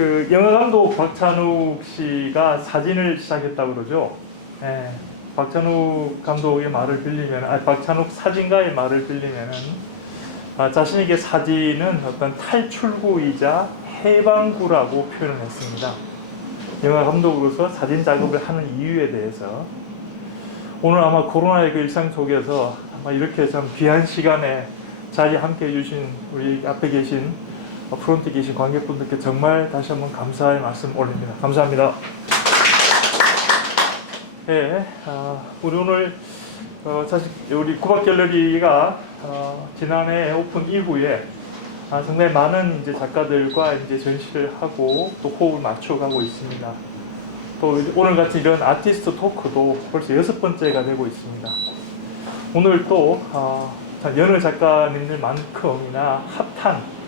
그 영화 감독 박찬욱 씨가 사진을 시작했다고 그러죠. 예, 박찬욱 감독의 말을 빌리면, 박찬욱 사진가의 말을 빌리면은, 자신에게 사진은 어떤 탈출구이자 해방구라고 표현을 했습니다. 영화 감독으로서 사진 작업을 하는 이유에 대해서. 오늘 아마 코로나의 그 일상 속에서 아마 이렇게 참 귀한 시간에 자리 함께 해주신 우리 앞에 계신 프론트에 계신 관객분들께 정말 다시 한번 감사의 말씀 올립니다. 감사합니다. 네, 우리 오늘 사실 우리 구박 갤러리가 지난해 오픈 이후에 상당히 많은 이제 작가들과 이제 전시를 하고 또 호흡을 맞춰가고 있습니다. 또 오늘 같이 이런 아티스트 토크도 벌써 6번째가 되고 있습니다. 오늘 또 여느 작가님들만큼이나 핫한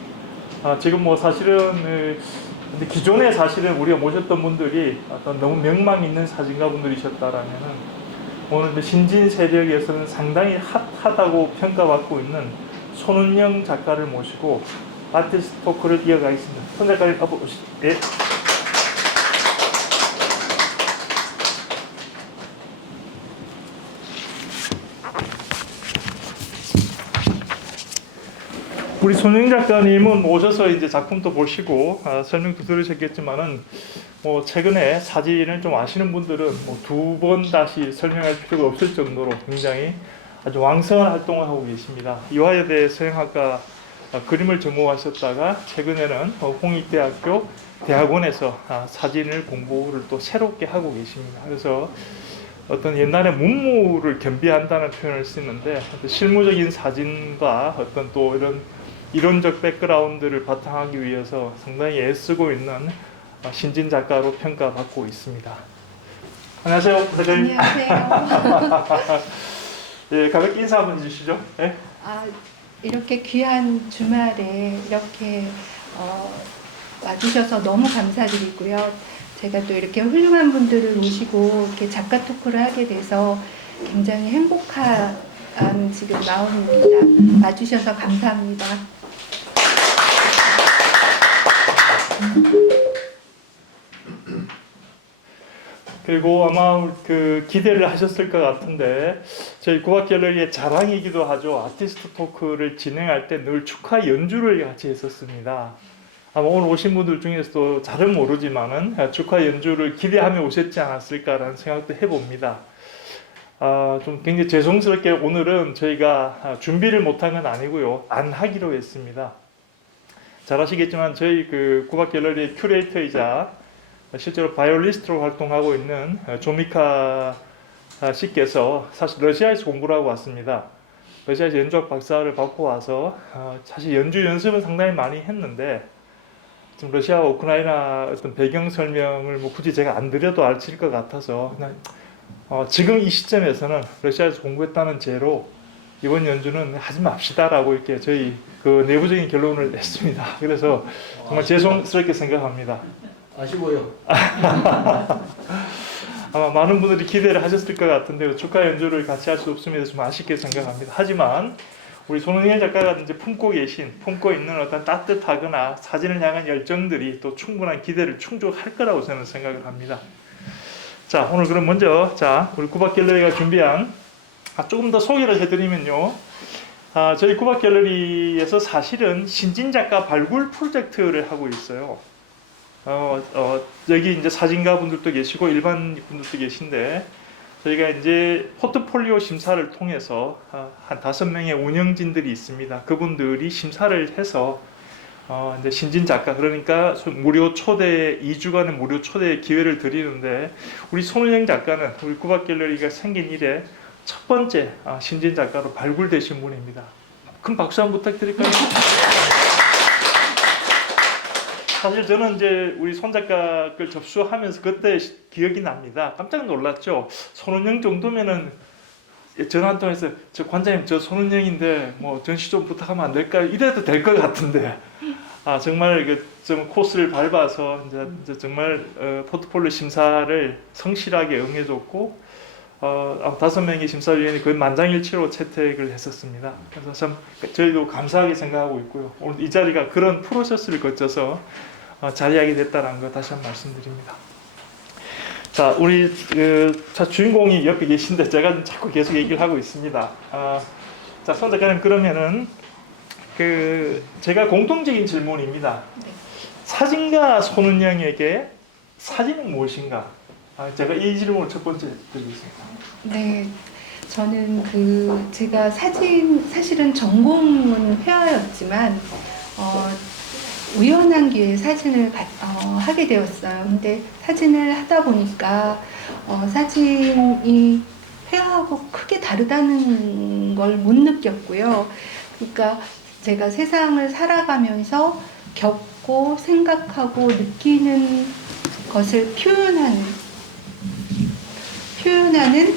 지금 뭐 사실은 근데 기존에 사실은 우리가 모셨던 분들이 어떤 너무 명망 있는 사진가 분들이셨다라면은 오늘 신진 세력에서는 상당히 핫하다고 평가받고 있는 손은영 작가를 모시고 아티스트 토크를 이어가겠습니다. 손 작가님 앞으로 오시죠. 예. 우리 손흥 작가님은 오셔서 이제 작품도 보시고 설명도 들으셨겠지만은 뭐 최근에 사진을 좀 아시는 분들은 뭐 2번 다시 설명할 필요가 없을 정도로 굉장히 아주 왕성한 활동을 하고 계십니다. 이화여대 서양학과 그림을 전공하셨다가 최근에는 홍익대학교 대학원에서 사진을 공부를 또 새롭게 하고 계십니다. 그래서 어떤 옛날에 문무를 겸비한다는 표현을 쓰는데 실무적인 사진과 어떤 또 이런 이론적 백그라운드를 바탕하기 위해서 상당히 애쓰고 있는 신진 작가로 평가받고 있습니다. 안녕하세요, 선생님. 안녕하세요. 예, 가볍게 인사 한번 해주시죠. 예? 이렇게 귀한 주말에 이렇게 와주셔서 너무 감사드리고요. 제가 또 이렇게 훌륭한 분들을 모시고 이렇게 작가 토크를 하게 돼서 굉장히 행복한 지금 마음입니다. 와주셔서 감사합니다. 그리고 아마 그 기대를 하셨을 것 같은데 저희 구박 갤러리의 자랑이기도 하죠. 아티스트 토크를 진행할 때 늘 축하 연주를 같이 했었습니다. 아마 오늘 오신 분들 중에서도 잘은 모르지만은 축하 연주를 기대하며 오셨지 않았을까라는 생각도 해봅니다. 좀 굉장히 죄송스럽게 오늘은 저희가 준비를 못한 건 아니고요. 안 하기로 했습니다. 잘 아시겠지만 저희 그 구박 갤러리의 큐레이터이자 실제로 바이올리스트로 활동하고 있는 조미카 씨께서 사실 러시아에서 공부를 하고 왔습니다. 러시아에서 연주학 박사를 받고 와서 사실 연주 연습은 상당히 많이 했는데 지금 러시아와 우크라이나 어떤 배경 설명을 뭐 굳이 제가 안 드려도 아실 것 같아서 그냥 지금 이 시점에서는 러시아에서 공부했다는 죄로 이번 연주는 하지 맙시다라고 이렇게 저희 그 내부적인 결론을 냈습니다. 그래서 정말 죄송스럽게 생각합니다. 아쉬워요. 아마 많은 분들이 기대를 하셨을 것 같은데 축하 연주를 같이 할 수 없음에 좀 아쉽게 생각합니다. 하지만 우리 손흥현 작가가 이제 품고 있는 어떤 따뜻하거나 사진을 향한 열정들이 또 충분한 기대를 충족할 거라고 저는 생각을 합니다. 자, 오늘 그럼 먼저 우리 구박 갤러리가 준비한 조금 더 소개를 해드리면요. 저희 구박 갤러리에서 사실은 신진 작가 발굴 프로젝트를 하고 있어요. 여기 이제 사진가 분들도 계시고 일반 분들도 계신데 저희가 이제 포트폴리오 심사를 통해서 한 5명의 운영진들이 있습니다. 그분들이 심사를 해서 이제 신진 작가 그러니까 무료 초대 2주간의 무료 초대 기회를 드리는데 우리 손은영 작가는 우리 구박 갤러리가 생긴 이래 첫 번째 신진 작가로 발굴되신 분입니다. 큰 박수 한번 부탁드릴까요? 사실 저는 이제 우리 손 작가를 접수하면서 그때 기억이 납니다. 깜짝 놀랐죠. 손은영 정도면은 전화 한 통해서 저 관장님 저 손은영인데 뭐 전시 좀 부탁하면 안 될까요? 이래도 될 것 같은데 정말 좀 코스를 밟아서 이제 정말 포트폴리오 심사를 성실하게 응해줬고 5명의 심사위원이 거의 만장일치로 채택을 했었습니다. 그래서 참 저희도 감사하게 생각하고 있고요. 오늘 이 자리가 그런 프로세스를 거쳐서 자리하게 됐다는 거 다시 한번 말씀드립니다. 자, 우리 자 주인공이 옆에 계신데 제가 자꾸 계속 얘기를 하고 있습니다. 자, 손 작가님 그러면은 제가 공통적인 질문입니다. 네. 사진가 손은영에게 사진은 무엇인가? 제가 이 질문을 첫 번째 드리겠습니다. 네, 저는 제가 사실은 전공은 회화였지만 우연한 기회에 사진을 하게 되었어요. 근데 사진을 하다 보니까 사진이 회화하고 크게 다르다는 걸 못 느꼈고요. 그러니까 제가 세상을 살아가면서 겪고 생각하고 느끼는 것을 표현하는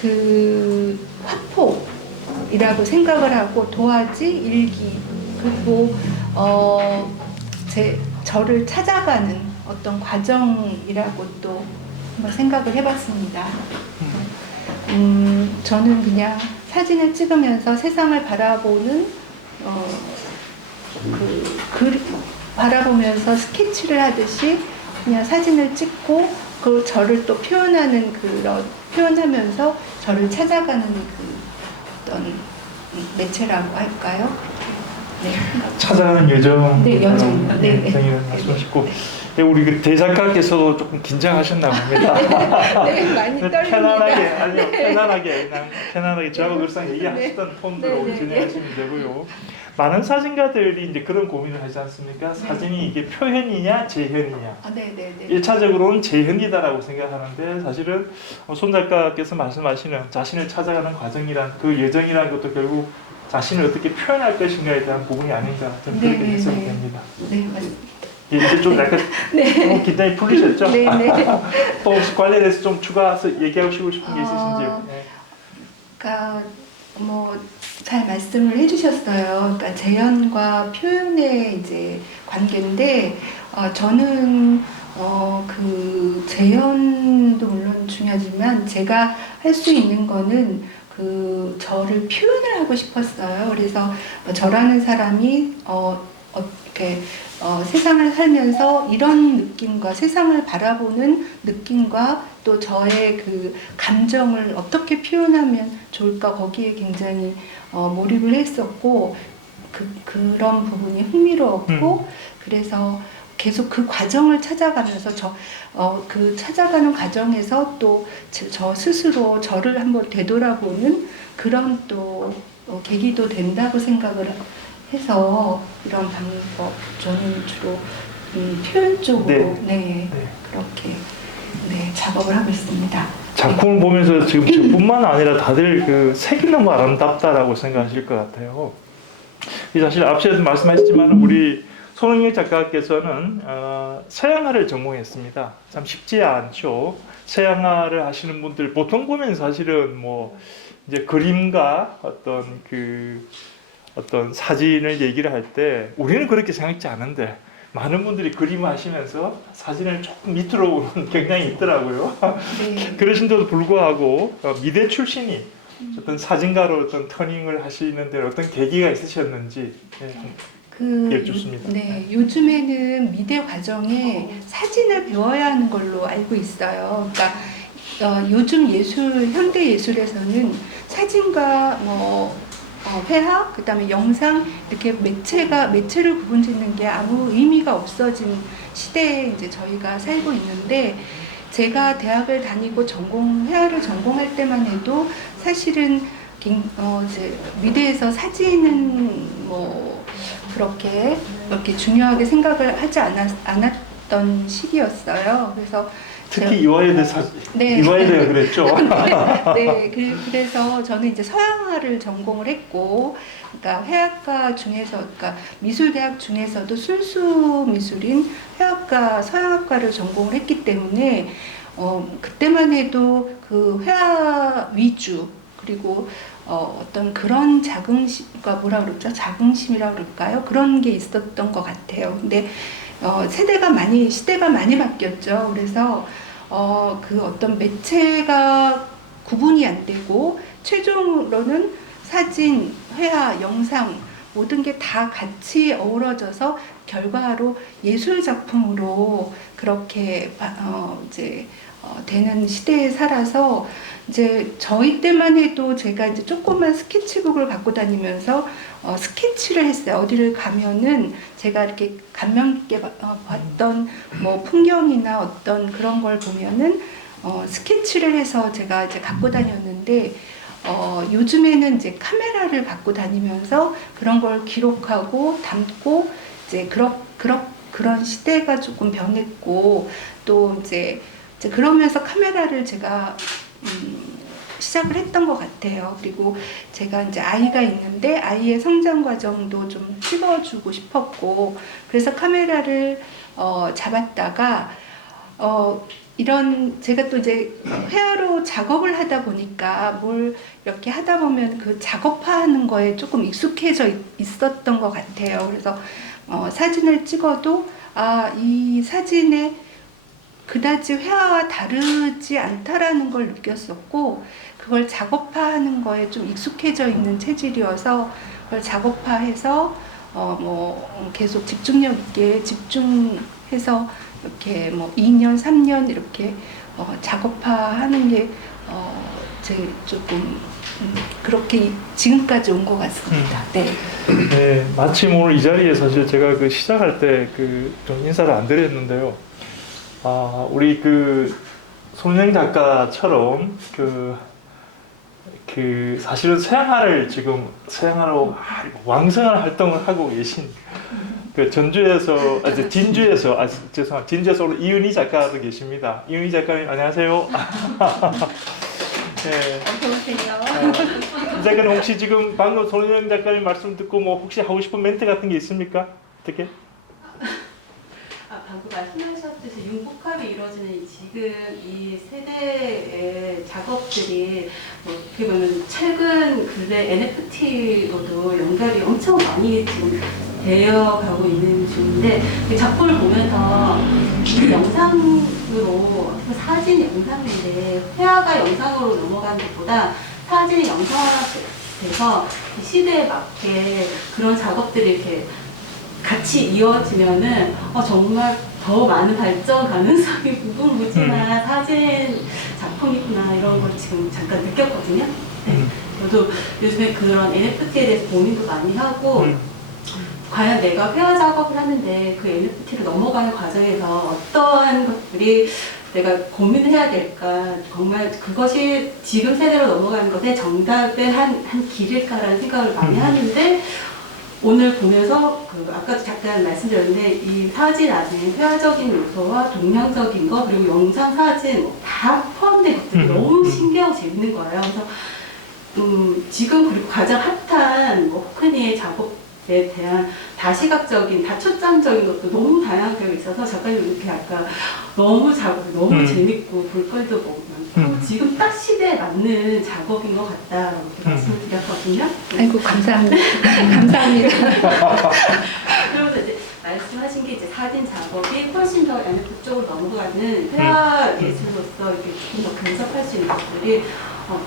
그 화포이라고 생각을 하고 도화지, 일기, 그리고 저를 찾아가는 어떤 과정이라고 또 한번 생각을 해봤습니다. 저는 그냥 사진을 찍으면서 세상을 바라보는 바라보면서 스케치를 하듯이 그냥 사진을 찍고 그 저를 또 표현하면서 저를 찾아가는 어떤 매체라고 할까요? 네. 찾아가는 여정. 네, 여정. 네, 여정이라는 말씀하시고, 우리 대작가께서도 조금 긴장하셨나 봅니다. 네, 많이 떨립니다. 편안하게 저하고 늘상 얘기하시던 톤으로 네. 진행하시면 되고요. 많은 사진가들이 이제 그런 고민을 하지 않습니까? 사진이 이게 표현이냐 재현이냐. 네. 1차적으로는 재현이다라고 생각하는데, 사실은 손 작가께서 말씀하시는 자신을 찾아가는 과정이란 그 여정이라는 것도 결국 자신을 어떻게 표현할 것인가에 대한 부분이 아닌가 좀 그렇게 해석이 됩니다. 네, 맞습니다. 이제 좀 약간 네. 긴장이 풀리셨죠? 네. 또 혹시 관련해서 좀 추가해서 얘기하시고 싶은 게 있으신지요? 네. 그러니까 잘 말씀을 해주셨어요. 그러니까 재현과 표현의 이제 관계인데 저는 그 재현도 물론 중요하지만 제가 할 수 있는 거는 저를 표현을 하고 싶었어요. 그래서 저라는 사람이 이렇게 세상을 살면서 이런 느낌과 세상을 바라보는 느낌과 또 저의 그 감정을 어떻게 표현하면 좋을까 거기에 굉장히 몰입을 했었고 그런 부분이 흥미로웠고 그래서 계속 그 과정을 찾아가면서 그 찾아가는 과정에서 또 저 스스로 저를 한번 되돌아보는 그런 또 계기도 된다고 생각을 해서 이런 방법 저는 주로 표현 쪽으로 그렇게 작업을 하고 있습니다. 작품을 보면서 지금 저뿐만 아니라 다들 그 색이 너무 아름답다라고 생각하실 것 같아요. 사실 앞서도 말씀하셨지만 우리 손은영 작가께서는 서양화를 전공했습니다. 참 쉽지 않죠. 서양화를 하시는 분들 보통 보면 사실은 이제 그림과 어떤 사진을 얘기를 할 때 우리는 그렇게 생각지 않은데 많은 분들이 그림을 하시면서 사진을 조금 밑으로 보는 경향이 있더라고요. 네. 그러신데도 불구하고 미대 출신이 어떤 사진가로 어떤 터닝을 하시는데 어떤 계기가 있으셨는지 여쭙습니다. 네, 요즘에는 미대 과정에 사진을 배워야 하는 걸로 알고 있어요. 그러니까 요즘 현대 예술에서는 사진과 회화, 그다음에 영상 이렇게 매체를 구분짓는 게 아무 의미가 없어진 시대에 이제 저희가 살고 있는데 제가 대학을 다니고 회화를 전공할 때만 해도 사실은 이제 미대에서 사진은 그렇게 중요하게 생각을 하지 않았던 시기였어요. 그래서 특히 이화여대 이화여대가 그랬죠. 네, 그래서 저는 이제 서양화를 전공을 했고, 그러니까 회화과 중에서, 그러니까 미술대학 중에서도 순수 미술인 회화과, 서양학과를 전공을 했기 때문에 그때만 해도 그 회화 위주 그리고 어떤 그런 자긍심과 자긍심이라 그럴까요? 그런 게 있었던 것 같아요. 근데 시대가 많이 바뀌었죠. 그래서 그 어떤 매체가 구분이 안 되고 최종으로는 사진, 회화, 영상 모든 게 다 같이 어우러져서 결과로 예술 작품으로 그렇게 되는 시대에 살아서 이제 저희 때만 해도 제가 이제 조그만 스케치북을 갖고 다니면서 스케치를 했어요. 어디를 가면은 제가 이렇게 감명 깊게 봤던 뭐 풍경이나 어떤 그런 걸 보면은 스케치를 해서 제가 이제 갖고 다녔는데 요즘에는 이제 카메라를 갖고 다니면서 그런 걸 기록하고 담고 이제 그런 시대가 조금 변했고 또 이제 그러면서 카메라를 제가 시작을 했던 것 같아요. 그리고 제가 이제 아이가 있는데 아이의 성장 과정도 좀 찍어주고 싶었고 그래서 카메라를 잡았다가 제가 또 이제 회화로 작업을 하다 보니까 뭘 이렇게 하다 보면 그 작업하는 거에 조금 익숙해져 있었던 것 같아요. 그래서 사진을 찍어도 이 사진에 그다지 회화와 다르지 않다라는 걸 느꼈었고 그걸 작업화하는 거에 좀 익숙해져 있는 체질이어서 그걸 작업화해서 계속 집중력 있게 집중해서 이렇게 2년, 3년 이렇게 작업화하는 게 제일 조금 그렇게 지금까지 온 것 같습니다. 네. 네, 마침 오늘 이 자리에 사실 제가 그 시작할 때 좀 인사를 안 드렸는데요. 우리 손은영 작가처럼 사실은 서양화로 왕성한 활동을 하고 계신 진주에서 오늘 이은희 작가도 계십니다. 이은희 작가님 안녕하세요. 네. 어서오세요. 이 작가님 혹시 지금 방금 손은영 작가님 말씀 듣고 혹시 하고 싶은 멘트 같은 게 있습니까? 어떻게? 방금 말씀하셨듯이 융복합이 이루어지는 지금 이 세대의 작업들이 어떻게 보면 최근 근래 NFT로도 연결이 엄청 많이 지금 되어가고 있는 중인데 이 작품을 보면서 이 영상으로 사진 영상인데 회화가 영상으로 넘어가는 것보다 사진이 영상화돼서 이 시대에 맞게 그런 작업들이 이렇게 같이 이어지면은 정말 더 많은 발전 가능성이 무궁무진한 사진 작품이구나 이런 걸 지금 잠깐 느꼈거든요. 네. 저도 요즘에 그런 NFT에 대해서 고민도 많이 하고 과연 내가 회화 작업을 하는데 그 NFT로 넘어가는 과정에서 어떠한 것들이 내가 고민을 해야 될까 정말 그것이 지금 세대로 넘어가는 것에 정답의 한 길일까라는 생각을 많이 하는데 오늘 보면서 아까도 잠깐 말씀드렸는데 이 사진 안에 회화적인 요소와 동양적인 거 그리고 영상 사진 다 포함된 것들이 너무 신기하고 재밌는 거예요. 그래서 지금 그리고 가장 핫한 호크니의 작업에 대한 다시각적인 다초점적인 것도 너무 다양하게 있어서 작가님 이렇게 아까 너무 작업이 너무 재밌고 볼거리도 많고 지금 딱 시대에 맞는 작업인 것 같다라고 말씀을 드렸거든요. 아이고 감사합니다. 감사합니다. 그러면서 이제 말씀하신 게 이제 사진 작업이 훨씬 더 NFT 쪽으로 넘어가는 회화 예술로서 이렇게 조금 더 분석할 수 있는 것들이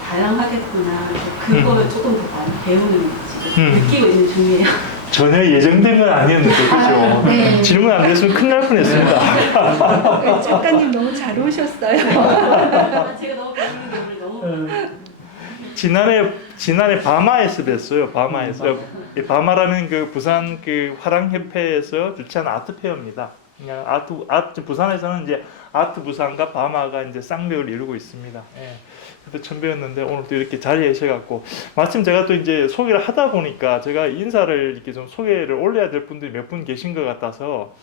다양하겠구나. 그거를 조금 더 많이 배우는 느끼고 있는 중이에요. 전혀 예정된 건 아니었는데 그죠? 네. 질문 안 됐으면 큰일 날 뻔했습니다. 작가님 너무 잘 오셨어요. 제가 너무 배우는 게 오늘 너무 지난해 바마에서 뵀어요. 바마에서 이 바마라는 부산 화랑협회에서 주최한 아트페어입니다. 그냥 부산에서는 이제 아트 부산과 바마가 이제 쌍벽을 이루고 있습니다. 예. 그때 처음 뵈었는데 오늘 또 이렇게 자리에 계셔갖고 마침 제가 또 이제 소개를 하다 보니까 제가 인사를 이렇게 좀 소개를 올려야 될 분들이 몇 분 계신 것 같아서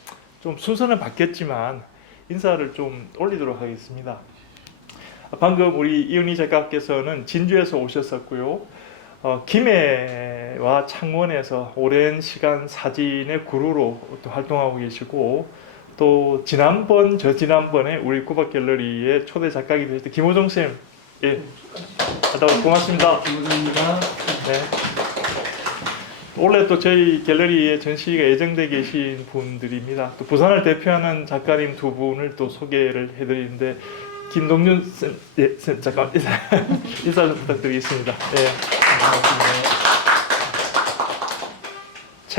좀 순서는 바뀌었지만 인사를 좀 올리도록 하겠습니다. 방금 우리 이은희 작가께서는 진주에서 오셨었고요. 김해와 창원에서 오랜 시간 사진의 구루로 또 활동하고 계시고 또 저지난번에 우리 구박 갤러리의 초대 작가이기도 했던 김호정 쌤, 예, 고맙습니다. 김호정입니다. 네. 원래 또 저희 갤러리에 전시가 예정돼 계신 분들입니다. 또 부산을 대표하는 작가님 두 분을 또 소개를 해드리는데 김동준 쌤, 예, 쌤 잠깐 인사 좀 부탁드리겠습니다. 예.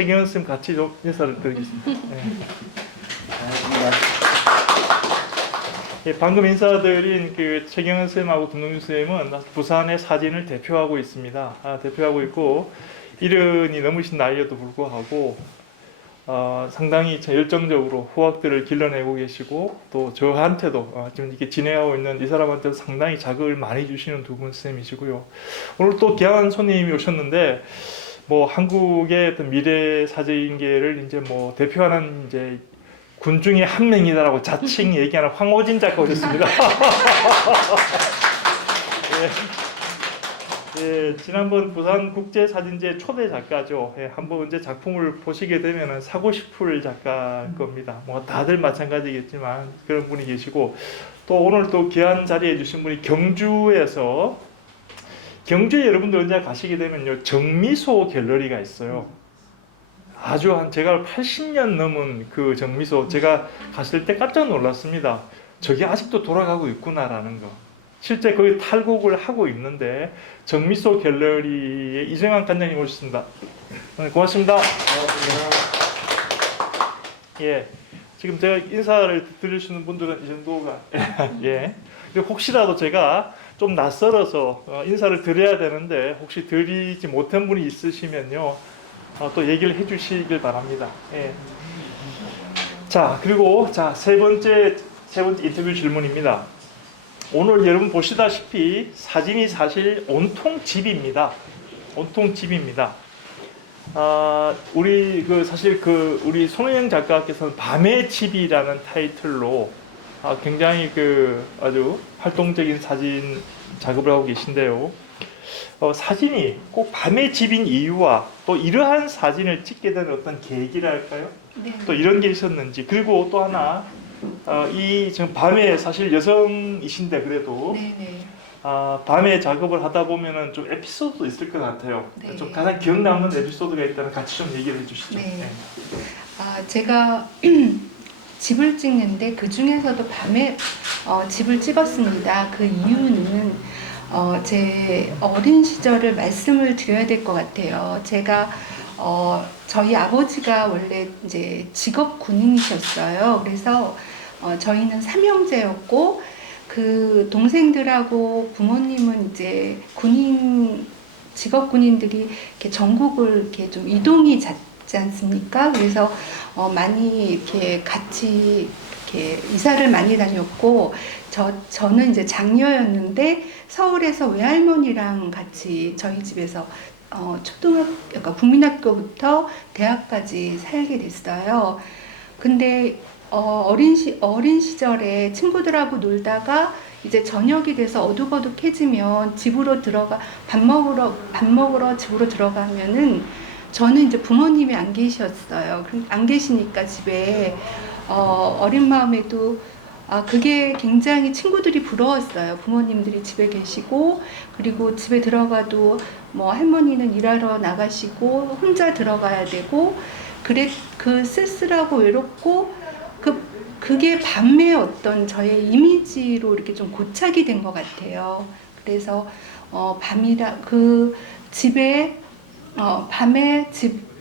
최경현 쌤 같이 좀 인사를 드리겠습니다. 예. 예, 방금 인사드린 그 최경현 쌤하고 김동준 쌤은 부산의 사진을 대표하고 있습니다. 대표하고 있고 이른이 넘으신 나이에도 불구하고 상당히 열정적으로 후학들을 길러내고 계시고 또 저한테도 지금 이렇게 진행하고 있는 이 사람한테도 상당히 자극을 많이 주시는 두 분 쌤이시고요. 오늘 또 귀한 손님이 오셨는데 뭐 한국의 어떤 미래 사제인계를 이제 뭐 대표하는 이제 군 중에 한 명이다라고 자칭 얘기하는 황호진 작가 오셨습니다. 예. 예, 지난번 부산 국제사진제 초대 작가죠. 예, 한번 이제 작품을 보시게 되면 사고 싶을 작가일 겁니다. 뭐 다들 마찬가지겠지만 그런 분이 계시고 또 오늘 또 귀한 자리해 주신 분이 경주에 여러분들 언제 가시게 되면요 정미소 갤러리가 있어요. 아주 제가 80년 넘은 그 정미소 제가 갔을 때 깜짝 놀랐습니다. 저게 아직도 돌아가고 있구나라는 거. 실제 거기 탈곡을 하고 있는데 정미소 갤러리의 이정환 관장님 오셨습니다. 고맙습니다. 예, 지금 제가 인사를 드릴 수 있는 분들은 이 정도가 예. 혹시라도 제가 좀 낯설어서 인사를 드려야 되는데 혹시 드리지 못한 분이 있으시면요 또 얘기를 해주시길 바랍니다. 예. 자 그리고 세 번째 인터뷰 질문입니다. 오늘 여러분 보시다시피 사진이 사실 온통 집입니다. 온통 집입니다. 우리 우리 손호영 작가께서는 밤의 집이라는 타이틀로 굉장히 아주 활동적인 사진 작업을 하고 계신데요. 사진이 꼭 밤의 집인 이유와 또 이러한 사진을 찍게 된 어떤 계기랄까요? 네. 또 이런 게 있었는지 그리고 또 하나 지금 밤에 사실 여성이신데 그래도 네네. 밤에 작업을 하다 보면은 좀 에피소드도 있을 것 같아요. 네. 좀 가장 기억 남는 에피소드가 있다면 같이 좀 얘기를 해주시죠. 네. 제가 집을 찍는데 그 중에서도 밤에 집을 찍었습니다. 그 이유는 제 어린 시절을 말씀을 드려야 될 것 같아요. 제가 저희 아버지가 원래 이제 직업 군인이셨어요. 그래서 저희는 삼형제였고 그 동생들하고 부모님은 이제 직업 군인들이 이렇게 전국을 이렇게 좀 이동이 잦지 않습니까? 그래서 많이 이렇게 같이 이렇게 이사를 많이 다녔고 저는 이제 장녀였는데 서울에서 외할머니랑 같이 저희 집에서 그러니까 국민학교부터 대학까지 살게 됐어요. 근데 어린 시절에 친구들하고 놀다가 이제 저녁이 돼서 어둑어둑해지면 집으로 밥 먹으러 집으로 들어가면은 저는 이제 부모님이 안 계셨어요. 안 계시니까 집에 어린 마음에도 그게 굉장히 친구들이 부러웠어요. 부모님들이 집에 계시고 그리고 집에 들어가도 뭐 할머니는 일하러 나가시고 혼자 들어가야 되고 그 쓸쓸하고 외롭고 그게 밤의 어떤 저의 이미지로 이렇게 좀 고착이 된 것 같아요. 그래서 그 집에 밤에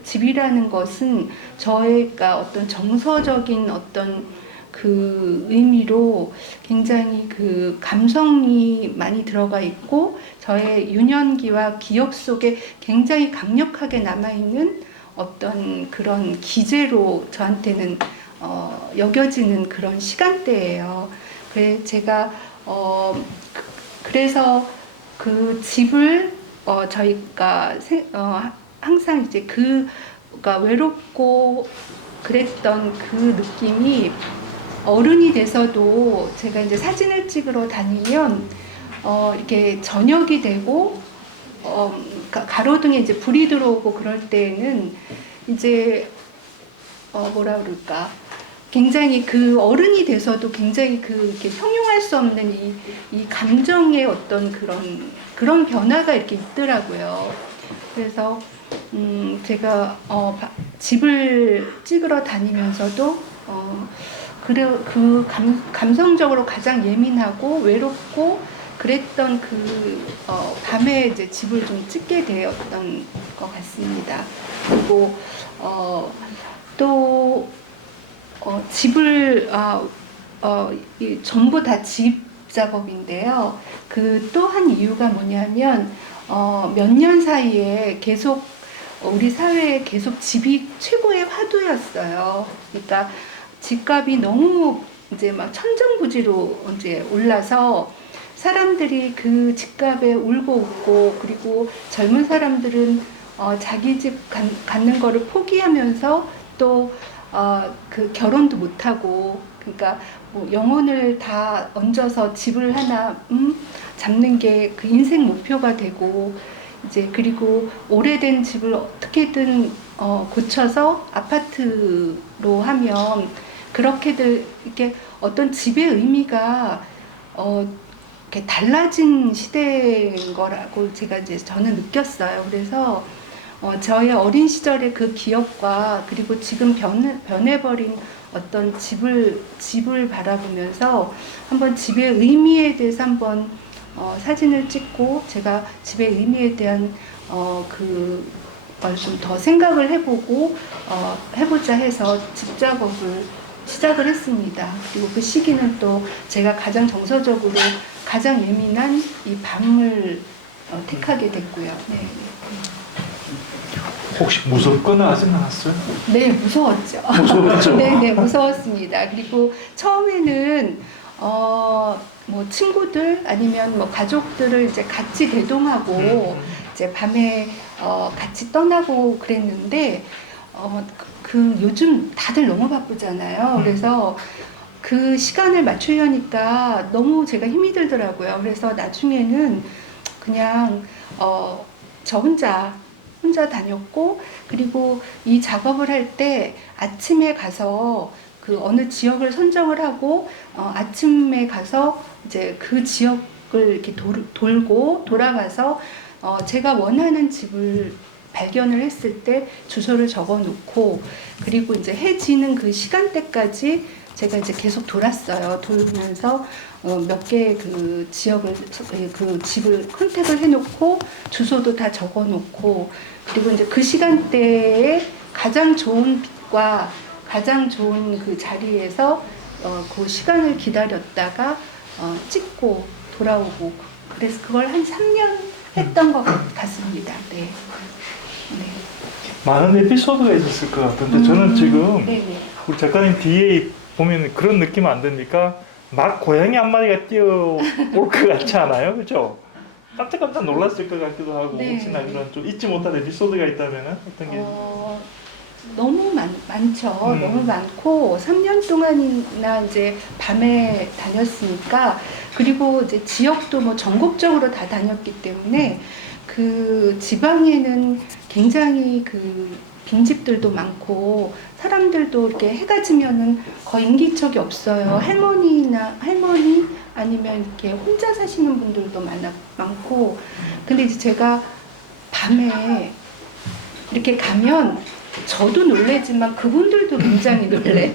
집이라는 것은 저희가 어떤 정서적인 어떤 그 의미로 굉장히 그 감성이 많이 들어가 있고 저의 유년기와 기억 속에 굉장히 강력하게 남아있는 어떤 그런 기제로 저한테는 여겨지는 그런 시간대예요. 그래서 제가 그래서 그 집을 저희가 항상 이제 그가 외롭고 그랬던 그 느낌이 어른이 돼서도 제가 이제 사진을 찍으러 다니면 이렇게 저녁이 되고 가로등에 이제 불이 들어오고 그럴 때에는 이제 뭐라 그럴까 굉장히 그 어른이 돼서도 굉장히 이렇게 형용할 수 없는 이 감정의 어떤 그런 변화가 이렇게 있더라고요. 그래서 제가 집을 찍으러 다니면서도 감성적으로 가장 예민하고 외롭고 그랬던 밤에 이제 집을 좀 찍게 되었던 것 같습니다. 그리고 또 집을 전부 다 집 작업인데요. 그 또 한 이유가 뭐냐면 몇 년 사이에 계속 우리 사회에 계속 집이 최고의 화두였어요. 그러니까 집값이 너무 이제 막 천정부지로 이제 올라서 사람들이 그 집값에 울고 웃고, 그리고 젊은 사람들은 자기 집 갖는 거를 포기하면서 또 그 결혼도 못 하고, 그러니까 뭐 영혼을 다 얹어서 집을 하나 잡는 게 그 인생 목표가 되고, 이제 그리고 오래된 집을 어떻게든 고쳐서 아파트로 하면 그렇게들 이렇게 어떤 집의 의미가 이렇게 달라진 시대인 거라고 저는 느꼈어요. 그래서 저의 어린 시절의 그 기억과 그리고 지금 변해버린 어떤 집을 바라보면서 한번 집의 의미에 대해서 한번 사진을 찍고, 제가 집의 의미에 대한 걸 좀 더 생각을 해보자 해서 집 작업을 시작을 했습니다. 그리고 그 시기는 또 제가 가장 정서적으로 가장 예민한 이 밤을 택하게 됐고요. 네. 혹시 무섭거나 하진 않았어요? 네, 무서웠죠. 무서웠죠? 네, 무서웠습니다. 그리고 처음에는 뭐 친구들 아니면 뭐 가족들을 이제 같이 대동하고 이제 밤에 같이 떠나고 그랬는데 요즘 다들 너무 바쁘잖아요. 그래서 그 시간을 맞추려니까 너무 제가 힘이 들더라고요. 그래서 나중에는 그냥 저 혼자 다녔고, 그리고 이 작업을 할 때 아침에 가서 그 어느 지역을 선정을 하고 아침에 가서 이제 그 지역을 이렇게 돌고 돌아가서 제가 원하는 집을 발견을 했을 때 주소를 적어 놓고, 그리고 이제 해 지는 그 시간대까지 제가 이제 계속 돌았어요. 돌면서 몇 개의 그 지역을, 그 집을 컨택을 해놓고 주소도 다 적어 놓고, 그리고 이제 그 시간대에 가장 좋은 빛과 가장 좋은 그 자리에서 그 시간을 기다렸다가 찍고 돌아오고, 그래서 그걸 한 3년 했던 것 같습니다. 네. 네. 많은 에피소드가 있었을 것 같은데 저는 지금 네네. 우리 작가님 뒤에 보면 그런 느낌 안 듭니까? 막 고양이 한 마리가 뛰어올 것 같지 않아요? 그죠? 깜짝깜짝 놀랐을 것 같기도 하고. 네. 혹시나 그런 좀 잊지 못할 에피소드가 있다면 어떤 게? 너무 많죠. 너무 많고 3년 동안이나 이제 밤에 다녔으니까, 그리고 이제 지역도 뭐 전국적으로 다 다녔기 때문에 그 지방에는 굉장히 그 빈집들도 많고 사람들도 이렇게 해가 지면은 거의 인기척이 없어요. 할머니 아니면 이렇게 혼자 사시는 분들도 많고. 근데 이제 제가 밤에 이렇게 가면 저도 놀래지만 그분들도 굉장히 놀래요.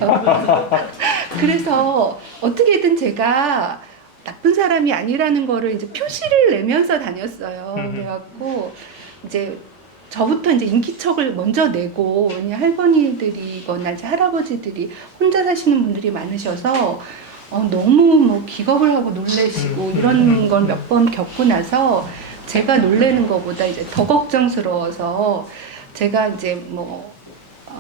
그래서 어떻게든 제가 나쁜 사람이 아니라는 거를 이제 표시를 내면서 다녔어요. 그래갖고 이제 저부터 이제 인기척을 먼저 내고, 왜냐 할머니들이거나 이제 할아버지들이 혼자 사시는 분들이 많으셔서 너무 뭐 기겁을 하고 놀래시고 이런 걸 몇 번 겪고 나서 제가 놀래는 것보다 이제 더 걱정스러워서 제가 이제 뭐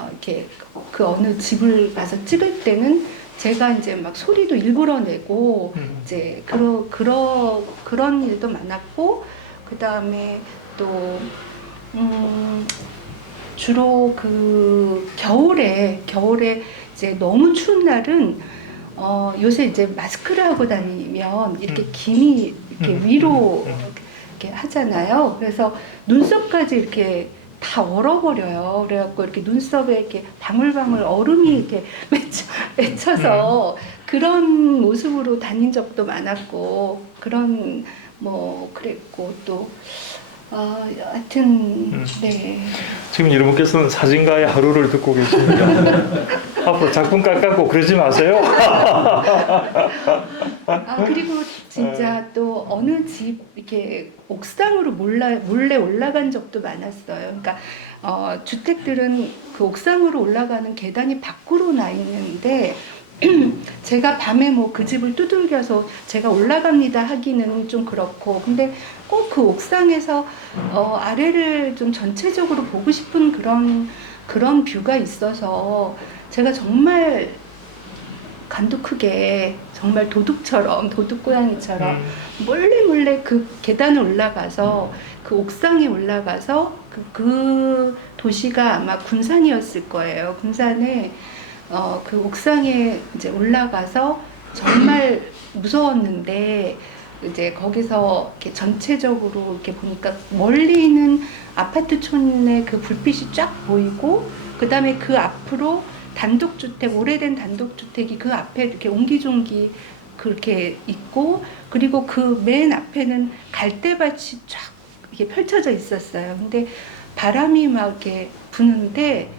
이렇게 그 어느 집을 가서 찍을 때는 제가 이제 막 소리도 일부러 내고 이제 그런 일도 많았고, 그 다음에 또 주로 그 겨울에 이제 너무 추운 날은 요새 이제 마스크를 하고 다니면 이렇게 김이 이렇게 위로 이렇게 하잖아요. 그래서 눈썹까지 이렇게 다 얼어버려요. 그래갖고 이렇게 눈썹에 이렇게 방울방울 얼음이 이렇게 맺혀서 그런 모습으로 다닌 적도 많았고, 그런 뭐 그랬고 또 하여튼 네. 지금 여러분께서는 사진가의 하루를 듣고 계십니다. 앞으로 작품 깎고 그러지 마세요. 그리고 진짜 또 어느 집 이렇게 옥상으로 몰래 올라간 적도 많았어요. 그러니까 주택들은 그 옥상으로 올라가는 계단이 밖으로 나 있는데 제가 밤에 뭐 그 집을 두들겨서 제가 올라갑니다 하기는 좀 그렇고, 근데 꼭 그 옥상에서 아래를 좀 전체적으로 보고 싶은 그런 뷰가 있어서 제가 정말 간도 크게 정말 도둑고양이처럼 몰래 그 계단을 올라가서 그 옥상에 올라가서 그 도시가 아마 군산이었을 거예요. 군산에 그 옥상에 이제 올라가서 정말 무서웠는데 이제 거기서 이렇게 전체적으로 이렇게 보니까 멀리는 아파트촌의 그 불빛이 쫙 보이고, 그 다음에 그 앞으로 단독주택, 오래된 단독주택이 그 앞에 이렇게 옹기종기 그렇게 있고, 그리고 그 맨 앞에는 갈대밭이 쫙 이렇게 펼쳐져 있었어요. 근데 바람이 막 이렇게 부는데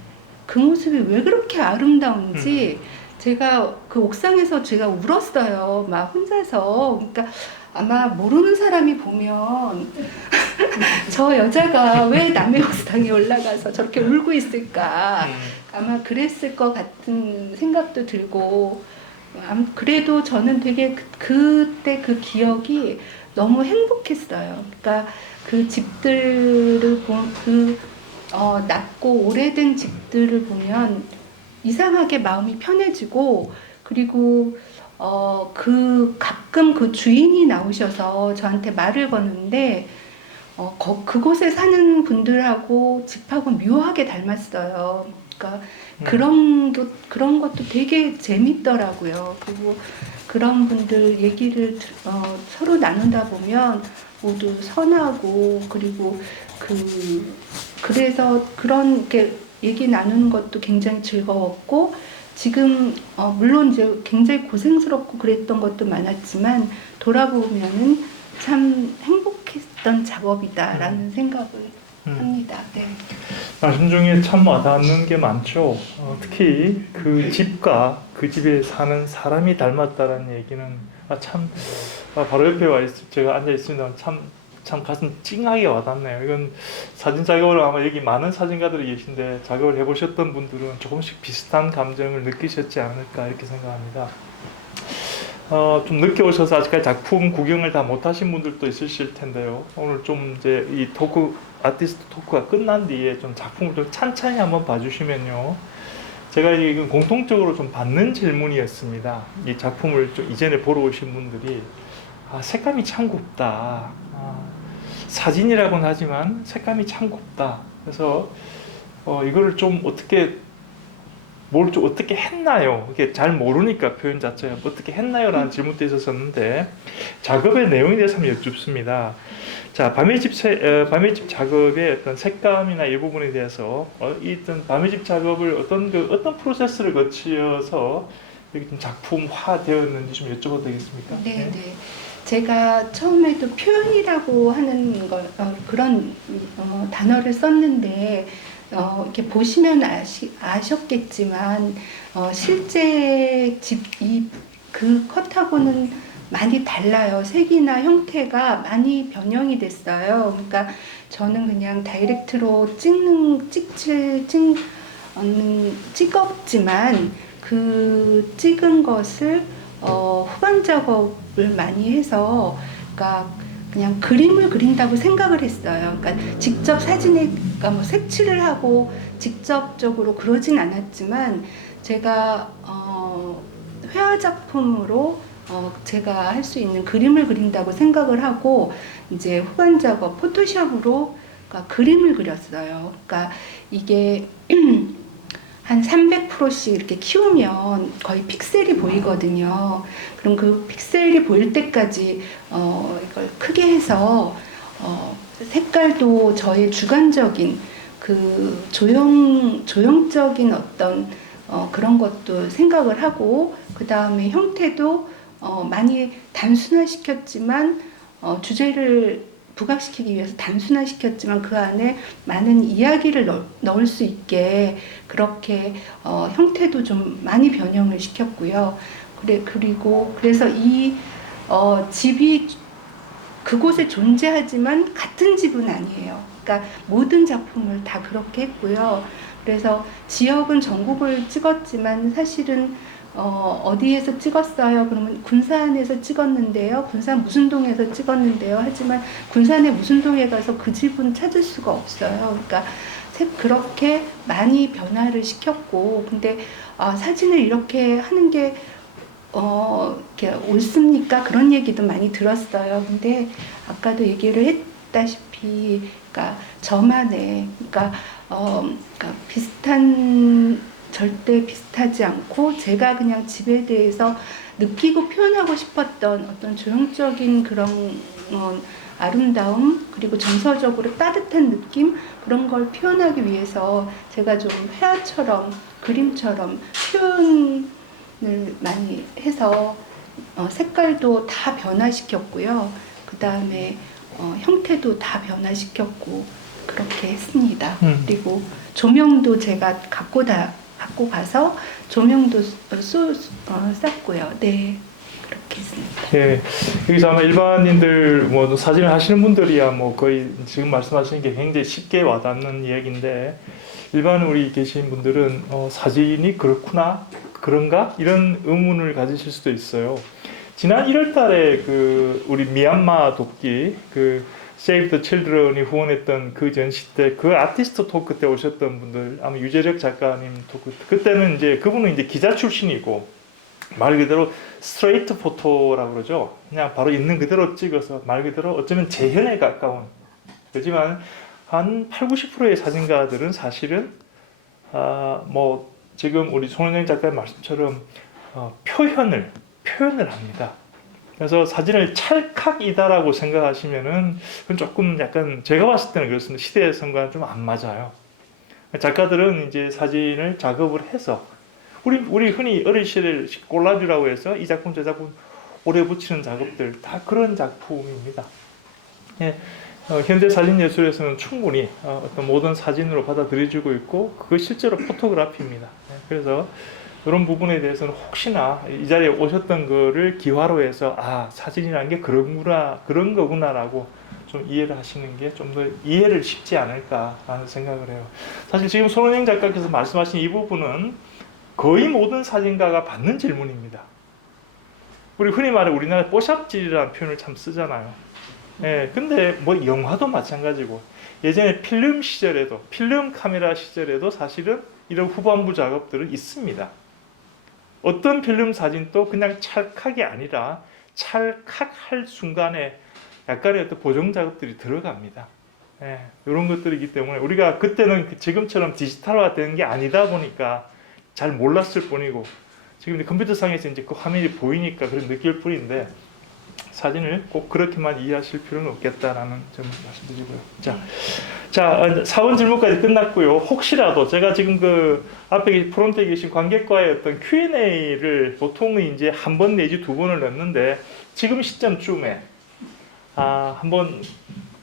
그 모습이 왜 그렇게 아름다운지 제가 그 옥상에서 제가 울었어요. 막 혼자서. 그러니까 아마 모르는 사람이 보면 저 여자가 왜 남의 옥상에 올라가서 저렇게 울고 있을까, 아마 그랬을 것 같은 생각도 들고, 그래도 저는 되게 그때 그 기억이 너무 행복했어요. 그러니까 그 집들을 낮고 오래된 집들을 보면 이상하게 마음이 편해지고, 그리고 가끔 그 주인이 나오셔서 저한테 말을 거는데 그곳에 사는 분들하고 집하고 묘하게 닮았어요. 그러니까 그런 것도 되게 재밌더라고요. 그리고 그런 분들 얘기를 서로 나누다 보면 모두 선하고, 그리고 그래서 그런 이렇게 얘기 나누는 것도 굉장히 즐거웠고, 지금 물론 이제 굉장히 고생스럽고 그랬던 것도 많았지만 돌아보면은 참 행복했던 작업이다라는 생각을 합니다. 네. 말씀 중에 참 와닿는 게 많죠. 특히 그 집과 그 집에 사는 사람이 닮았다라는 얘기는 바로 옆에 제가 앉아 있습니다. 참 가슴 찡하게 와닿네요. 이건 사진 작업을 아마 여기 많은 사진가들이 계신데 작업을 해보셨던 분들은 조금씩 비슷한 감정을 느끼셨지 않을까 이렇게 생각합니다. 좀 늦게 오셔서 아직까지 작품 구경을 다 못하신 분들도 있으실 텐데요. 오늘 좀 이제 이 아티스트 토크가 끝난 뒤에 좀 작품을 좀 찬찬히 한번 봐주시면요. 제가 이건 공통적으로 좀 받는 질문이었습니다. 이 작품을 좀 이전에 보러 오신 분들이 색감이 참 곱다. 사진이라고는 하지만 색감이 참 곱다. 그래서 이거를 좀 뭘 좀 어떻게 했나요? 이게 잘 모르니까 표현 자체가 어떻게 했나요? 라는 질문도 있었었는데 작업의 내용에 대해서 한번 여쭙습니다. 자, 밤의 집 작업의 어떤 색감이나 이 부분에 대해서 이 밤의 집 작업을 어떤 프로세스를 거쳐서 이렇게 좀 작품화 되었는지 좀 여쭤봐도 되겠습니까? 네. 제가 처음에도 표현이라고 하는 그런 단어를 썼는데 이렇게 보시면 아셨겠지만 실제 그 컷하고는 많이 달라요. 색이나 형태가 많이 변형이 됐어요. 그러니까 저는 그냥 다이렉트로 찍었지만 그 찍은 것을 후반 작업을 많이 해서, 그러니까 그냥 그림을 그린다고 생각을 했어요. 그러니까 직접 사진에 뭐 색칠을 하고 직접적으로 그러진 않았지만 제가 회화 작품으로 제가 할 수 있는 그림을 그린다고 생각을 하고 이제 후반 작업 포토샵으로 그러니까 그림을 그렸어요. 그러니까 이게 한 300%씩 이렇게 키우면 거의 픽셀이 보이거든요. 그럼 그 픽셀이 보일 때까지 이걸 크게 해서 색깔도 저의 주관적인 그 조형적인 어떤 그런 것도 생각을 하고, 그 다음에 형태도 많이 단순화시켰지만 주제를 부각시키기 위해서 단순화시켰지만 그 안에 많은 이야기를 넣을 수 있게 그렇게 형태도 좀 많이 변형을 시켰고요. 그래서 이 집이 그곳에 존재하지만 같은 집은 아니에요. 그러니까 모든 작품을 다 그렇게 했고요. 그래서 지역은 전국을 찍었지만 사실은 어디에서 찍었어요? 그러면 군산에서 찍었는데요. 군산 무슨 동에서 찍었는데요. 하지만 군산의 무슨 동에 가서 그 집은 찾을 수가 없어요. 그러니까 그렇게 많이 변화를 시켰고, 근데 사진을 이렇게 하는 게 이렇게 옳습니까? 그런 얘기도 많이 들었어요. 근데 아까도 얘기를 했다시피, 그러니까 저만의, 그러니까 절대 비슷하지 않고 제가 그냥 집에 대해서 느끼고 표현하고 싶었던 어떤 조형적인 그런 아름다움, 그리고 정서적으로 따뜻한 느낌, 그런 걸 표현하기 위해서 제가 좀 회화처럼 그림처럼 표현을 많이 해서 색깔도 다 변화시켰고요. 그 다음에 형태도 다 변화시켰고 그렇게 했습니다. 그리고 조명도 제가 갖고 가서 조명도 쌌고요. 네, 그렇게 했습니다. 예, 여기서 아마 일반인들 뭐 사진을 하시는 분들이야 뭐 거의 지금 말씀하시는 게 굉장히 쉽게 와닿는 이야기인데, 일반 우리 계신 분들은 사진이 그렇구나, 그런가 이런 의문을 가지실 수도 있어요. 지난 1월달에 그 우리 미얀마 돕기 그 Save the Children이 후원했던 그 전시 때 그 아티스트 토크 때 오셨던 분들, 아마 유재석 작가님 토크, 그때는 이제 그분은 이제 기자 출신이고 말 그대로 스트레이트 포토라고 그러죠. 그냥 바로 있는 그대로 찍어서 말 그대로 어쩌면 재현에 가까운. 그렇지만 한 80~90%의 사진가들은 사실은 뭐 지금 우리 손은영 작가의 말씀처럼 표현을 합니다. 그래서 사진을 찰칵이다라고 생각하시면은 그건 조금 약간 제가 봤을 때는 그렇습니다. 시대성과는 좀 안 맞아요. 작가들은 이제 사진을 작업을 해서 우리 흔히 어린 시절 콜라주라고 해서 이 작품 저 작품 오래 붙이는 작업들 다 그런 작품입니다. 예, 현대 사진 예술에서는 충분히 어떤 모든 사진으로 받아들여지고 있고 그거 실제로 포토그래피입니다. 예, 그래서 그런 부분에 대해서는 혹시나 이 자리에 오셨던 거를 기화로 해서 사진이라는 게 그런 거구나라고 좀 이해를 하시는 게 좀 더 이해를 쉽지 않을까라는 생각을 해요. 사실 지금 손은영 작가께서 말씀하신 이 부분은 거의 모든 사진가가 받는 질문입니다. 우리 흔히 말해 우리나라 뽀샵질이라는 표현을 참 쓰잖아요. 예, 근데 뭐 영화도 마찬가지고 예전에 필름 시절에도 필름 카메라 시절에도 사실은 이런 후반부 작업들은 있습니다. 어떤 필름 사진도 그냥 찰칵이 아니라 찰칵할 순간에 약간의 어떤 보정 작업들이 들어갑니다. 예, 이런 것들이기 때문에 우리가 그때는 지금처럼 디지털화 되는 게 아니다 보니까 잘 몰랐을 뿐이고 지금 컴퓨터상에서 이제 그 화면이 보이니까 그런 느낄 뿐인데 사진을 꼭 그렇게만 이해하실 필요는 없겠다라는 점을 말씀드리고요. 자, 4번 질문까지 끝났고요. 혹시라도 제가 지금 그 앞에 프론트에 계신 관객과의 어떤 Q&A를 보통은 이제 한 번 내지 두 번을 넣는데 지금 시점쯤에 한번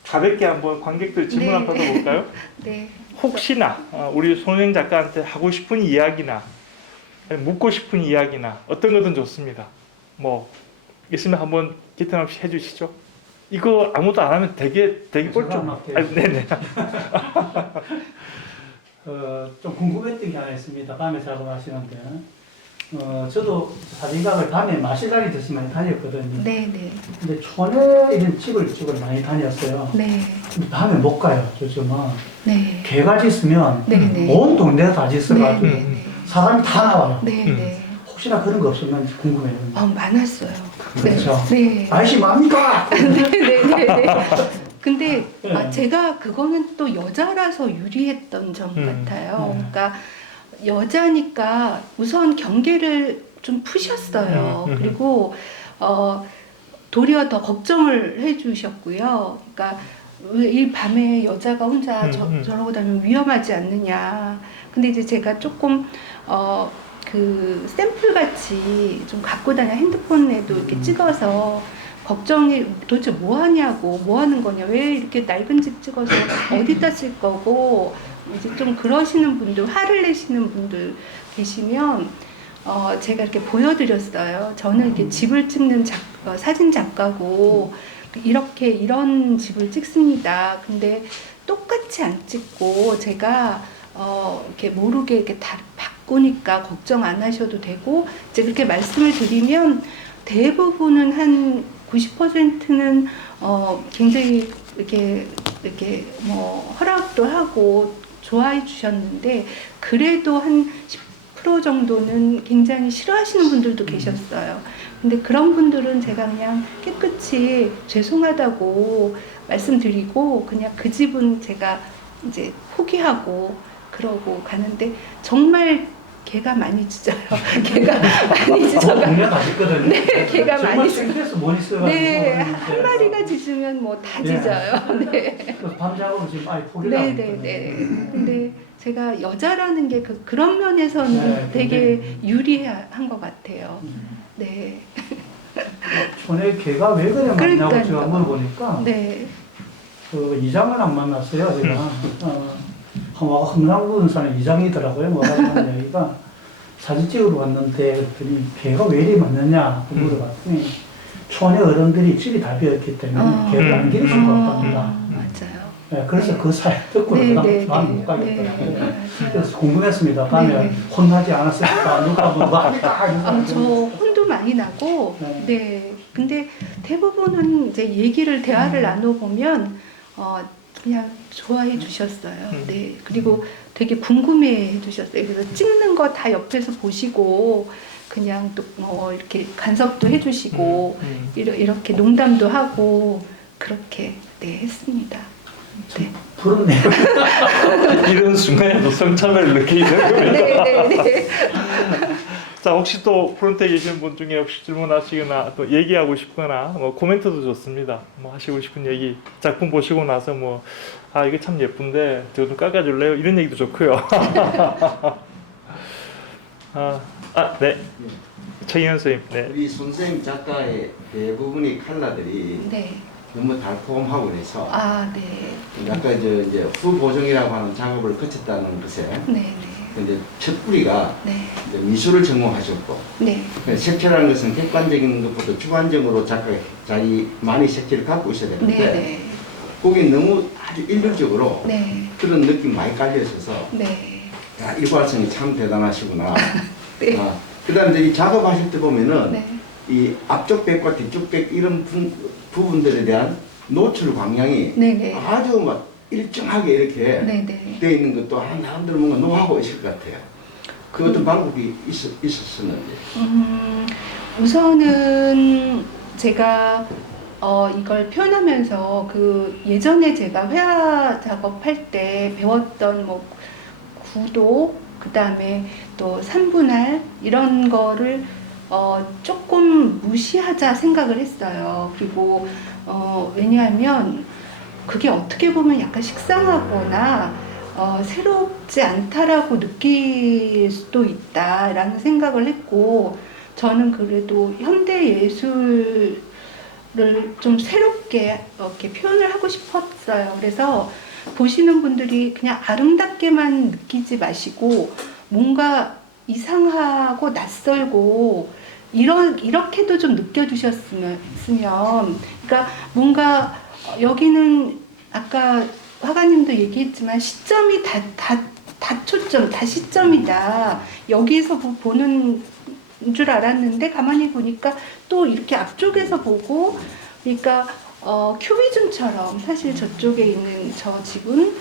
가볍게 한번 관객들 질문 한번 받아볼까요? 네. 혹시나 우리 손은영 작가한테 하고 싶은 이야기나 묻고 싶은 이야기나 어떤 거든 좋습니다. 뭐 있으면 한번 기탄 없이 해주시죠. 이거 아무도 안 하면 되게 꼴좀. 네네. 좀 궁금했던 게 하나 있습니다. 밤에 작업하시는데, 저도 사진각을 밤에 마실라리 듯이 많이 다녔거든요. 네네. 근데 촌에 이런 집을 많이 다녔어요. 네. 근데 밤에 못 가요. 요즘은 네. 개가 짖으면 네네. 온 동네가 다 짖어가지고 네네. 사람이 다 나와요. 네네. 혹시나 그런 거 없으면 궁금해요. 많았어요. 그렇죠. 네. 아저씨 뭡니까? 네네네. 근데 네. 제가 그거는 또 여자라서 유리했던 점 같아요. 네. 그러니까 여자니까 우선 경계를 좀 푸셨어요. 그리고 도리어 더 걱정을 해주셨고요. 그러니까 왜 이 밤에 여자가 혼자 저러고 다니면 위험하지 않느냐. 근데 이제 제가 조금 그 샘플 같이 좀 갖고 다녀 핸드폰에도 이렇게 찍어서 걱정이 도대체 뭐 하냐고, 뭐 하는 거냐, 왜 이렇게 낡은 집 찍어서 어디다 쓸 거고, 이제 좀 그러시는 분들, 화를 내시는 분들 계시면, 제가 이렇게 보여드렸어요. 저는 이렇게 집을 찍는 사진 작가고, 이렇게 이런 집을 찍습니다. 근데 똑같이 안 찍고, 제가, 이렇게 모르게 이렇게 다 바꾸니까 걱정 안 하셔도 되고, 이제 그렇게 말씀을 드리면, 대부분은 한 90%는 굉장히 이렇게 뭐 허락도 하고 좋아해 주셨는데 그래도 한 10% 정도는 굉장히 싫어하시는 분들도 계셨어요. 근데 그런 분들은 제가 그냥 깨끗이 죄송하다고 말씀드리고 그냥 그 집은 제가 이제 포기하고 그러고 가는데 정말 개가 많이 짖어요. 개가 많이 짖어요. 공략 아시거든요. 네, 개가 많이 짖어요. 스트레스 못 있어요. 네, 한 마리가 짖으면 뭐 다 짖어요. 네. 그래서 밤자고 지금 아예 포기를 하고 있거든요. 네. 근데 제가 여자라는 게 그런 면에서는 네, 되게 유리한 것 같아요. 네. 촌에 개가 왜 그래 많냐고 그러니까요. 제가 물어보니까 네. 그 이장을 안 만났어요. 제가 한화가 흥남군산에 이장이더라고요. 뭐가 하는 얘기가 사진 찍으러 왔는데 그랬더니 개가 왜 이리 많느냐 물어봤더니 촌의 어른들이 집이 다 비었기 때문에 개를 안 기를 수가 없답니다. 맞아요. 네, 그래서 네. 그 사연 듣고 네, 그다음 네, 마음 네. 못 가겠더라고요. 맞아요. 그래서 궁금했습니다. 밤에 네. 혼나지 않았을까? 누가 뭐 합니까? 저 혼도 많이 나고, 네. 네. 근데 대부분은 이제 얘기를, 대화를 나눠보면, 그냥 좋아해 주셨어요. 네. 그리고 되게 궁금해 주셨어요. 그래서 찍는 거 다 옆에서 보시고, 그냥 또 이렇게 간섭도 해주시고, 이렇게 농담도 하고, 그렇게, 네, 했습니다. 네. 부럽네요. 이런 순간에도 성참을 느끼는 거예요. 네. 자, 혹시 또 프론트에 계신 분 중에 혹시 질문하시거나 또 얘기하고 싶거나 뭐 코멘트도 좋습니다. 뭐 하시고 싶은 얘기, 작품 보시고 나서 뭐 이게 참 예쁜데 저거 좀 깎아줄래요? 이런 얘기도 좋고요. 네. 최희연 선생님. 네. 우리 손쌤 작가의 대부분의 컬러들이 네. 너무 달콤하고 그래서 네. 아까 이제 후보정이라고 하는 작업을 거쳤다는 것에 네. 이제 첫 뿌리가 네. 이제 미술을 전공하셨고 네. 색채라는 것은 객관적인 것보다 주관적으로 작가가 자기만의 색채를 갖고 있어야 되는데 네. 거기 너무 아주 일률적으로 네. 그런 느낌 많이 깔려 있어서 네. 야, 일관성이 참 대단하시구나. 네. 그다음에 이 작업하실 때 보면은 네. 이 앞쪽 백과 뒤쪽 백 이런 부분들에 대한 노출 방향이 네. 아주 막 일정하게 이렇게 네. 돼 있는 것도 사람들은 뭔가 노하고 있을 것 같아요. 그 어떤 방법이 있었었는지. 우선은 제가 이걸 표현하면서 그 예전에 제가 회화 작업할 때 배웠던 뭐 구도, 그 다음에 또 3분할 이런 거를 조금 무시하자 생각을 했어요. 그리고 왜냐하면 그게 어떻게 보면 약간 식상하거나 새롭지 않다라고 느낄 수도 있다라는 생각을 했고, 저는 그래도 현대 예술을 좀 새롭게 이렇게 표현을 하고 싶었어요. 그래서 보시는 분들이 그냥 아름답게만 느끼지 마시고 뭔가 이상하고 낯설고 이렇게도 좀 느껴주셨으면, 그러니까 뭔가 여기는 아까 화가님도 얘기했지만 시점이 다 초점, 다 시점이다. 여기서 보는 줄 알았는데 가만히 보니까 또 이렇게 앞쪽에서 보고, 그러니까 큐비즘처럼 사실 저쪽에 있는 저 집은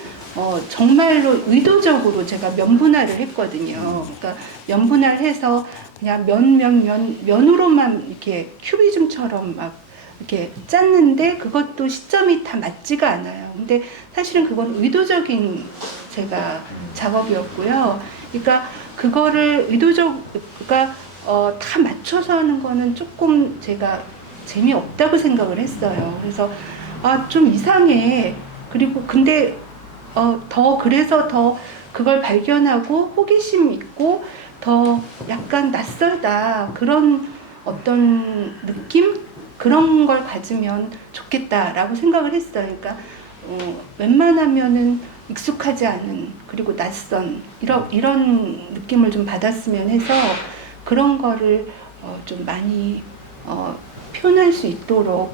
정말로 의도적으로 제가 면분할을 했거든요. 그러니까 면분할 해서 그냥 면으로만 이렇게 큐비즘처럼 막 이렇게 짰는데 그것도 시점이 다 맞지가 않아요. 근데 사실은 그건 의도적인 제가 작업이었고요. 그러니까 그거를 그러니까 다 맞춰서 하는 거는 조금 제가 재미없다고 생각을 했어요. 그래서 좀 이상해. 그리고 근데 그래서 더 그걸 발견하고 호기심 있고 더 약간 낯설다 그런 어떤 느낌? 그런 걸 가지면 좋겠다라고 생각을 했어요. 그러니까 웬만하면은 익숙하지 않은 그리고 낯선 이런 느낌을 좀 받았으면 해서 그런 거를 좀 많이 표현할 수 있도록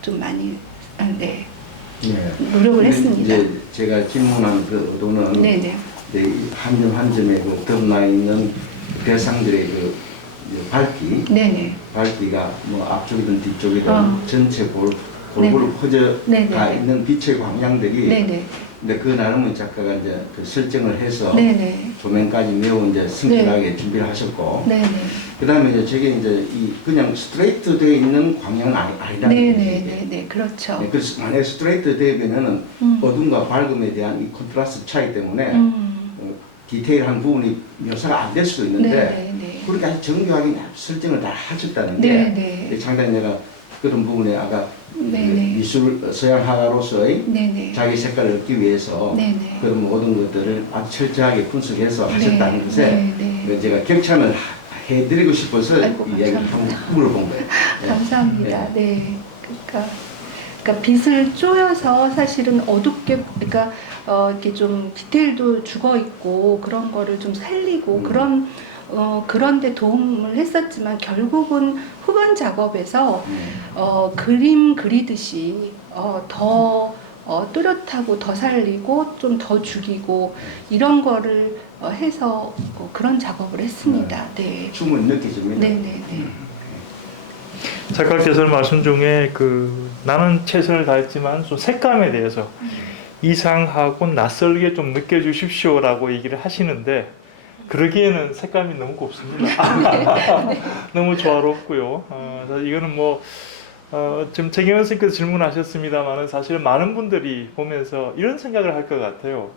좀 많이 네, 노력을 했습니다. 이제 제가 질문한 그 의도는 네네. 한 점 한 점에 그 드러나 있는 대상들의 그 밝기, 네네. 밝기가 뭐 앞쪽이든 뒤쪽이든 전체 골고루 네네. 퍼져 네네. 가 있는 빛의 광량들이 네네. 근데 그 나름은 작가가 이제 그 설정을 해서 네네. 조명까지 매우 이제 성실하게 준비를 하셨고 네네. 그다음에 이제 저게 이제 이 그냥 스트레이트 되어 있는 광량은 아니다는 네네네. 그렇죠. 네, 그래서 만약에 스트레이트 되면은 어둠과 밝음에 대한 이 컨트라스트 차이 때문에 디테일한 부분이 묘사가 안 될 수도 있는데 네네네. 그렇게 아주 정교하게 설정을 다 하셨다는 게 네네. 상당히 내가 그런 부분에 아까 네네. 미술 서양화가로서의 네네. 자기 색깔을 얻기 위해서 네네. 그런 모든 것들을 아주 철저하게 분석해서 하셨다는 것에 네네. 제가 격찬을 해드리고 싶어서 아이고, 이야기를 감사합니다. 한번 물어본 거예요. 네. 감사합니다. 네. 그러니까 빛을 쪼여서 사실은 어둡게 그러니까 이렇게 좀 디테일도 죽어 있고 그런 거를 좀 살리고 그런데 도움을 했었지만 결국은 후반 작업에서 그림 그리듯이 더 뚜렷하고 더 살리고 좀 더 죽이고 이런 거를 해서 그런 작업을 했습니다. 네. 충분히 느껴집니다. 네네네. 작가께서는 말씀 중에 나는 최선을 다했지만 좀 색감에 대해서 이상하고 낯설게 좀 느껴주십시오라고 얘기를 하시는데 그러기에는 색감이 너무 곱습니다. 너무 조화롭고요. 이거는 뭐 지금 최경현 선생님께서 질문하셨습니다만 사실은 많은 분들이 보면서 이런 생각을 할 것 같아요.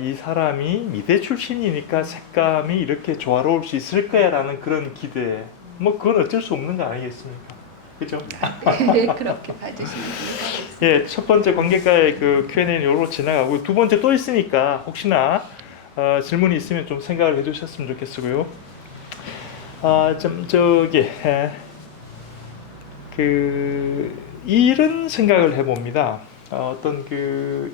이 사람이 미대 출신이니까 색감이 이렇게 조화로울 수 있을 거야라는 그런 기대. 뭐 그건 어쩔 수 없는 거 아니겠습니까? 그죠? 네, 그렇게 봐주시면 됩니다. 예, 첫 번째 관객과의 그 Q&A는 요로 지나가고 두 번째 또 있으니까 혹시나 질문이 있으면 좀 생각을 해주셨으면 좋겠고요. 이런 생각을 해봅니다.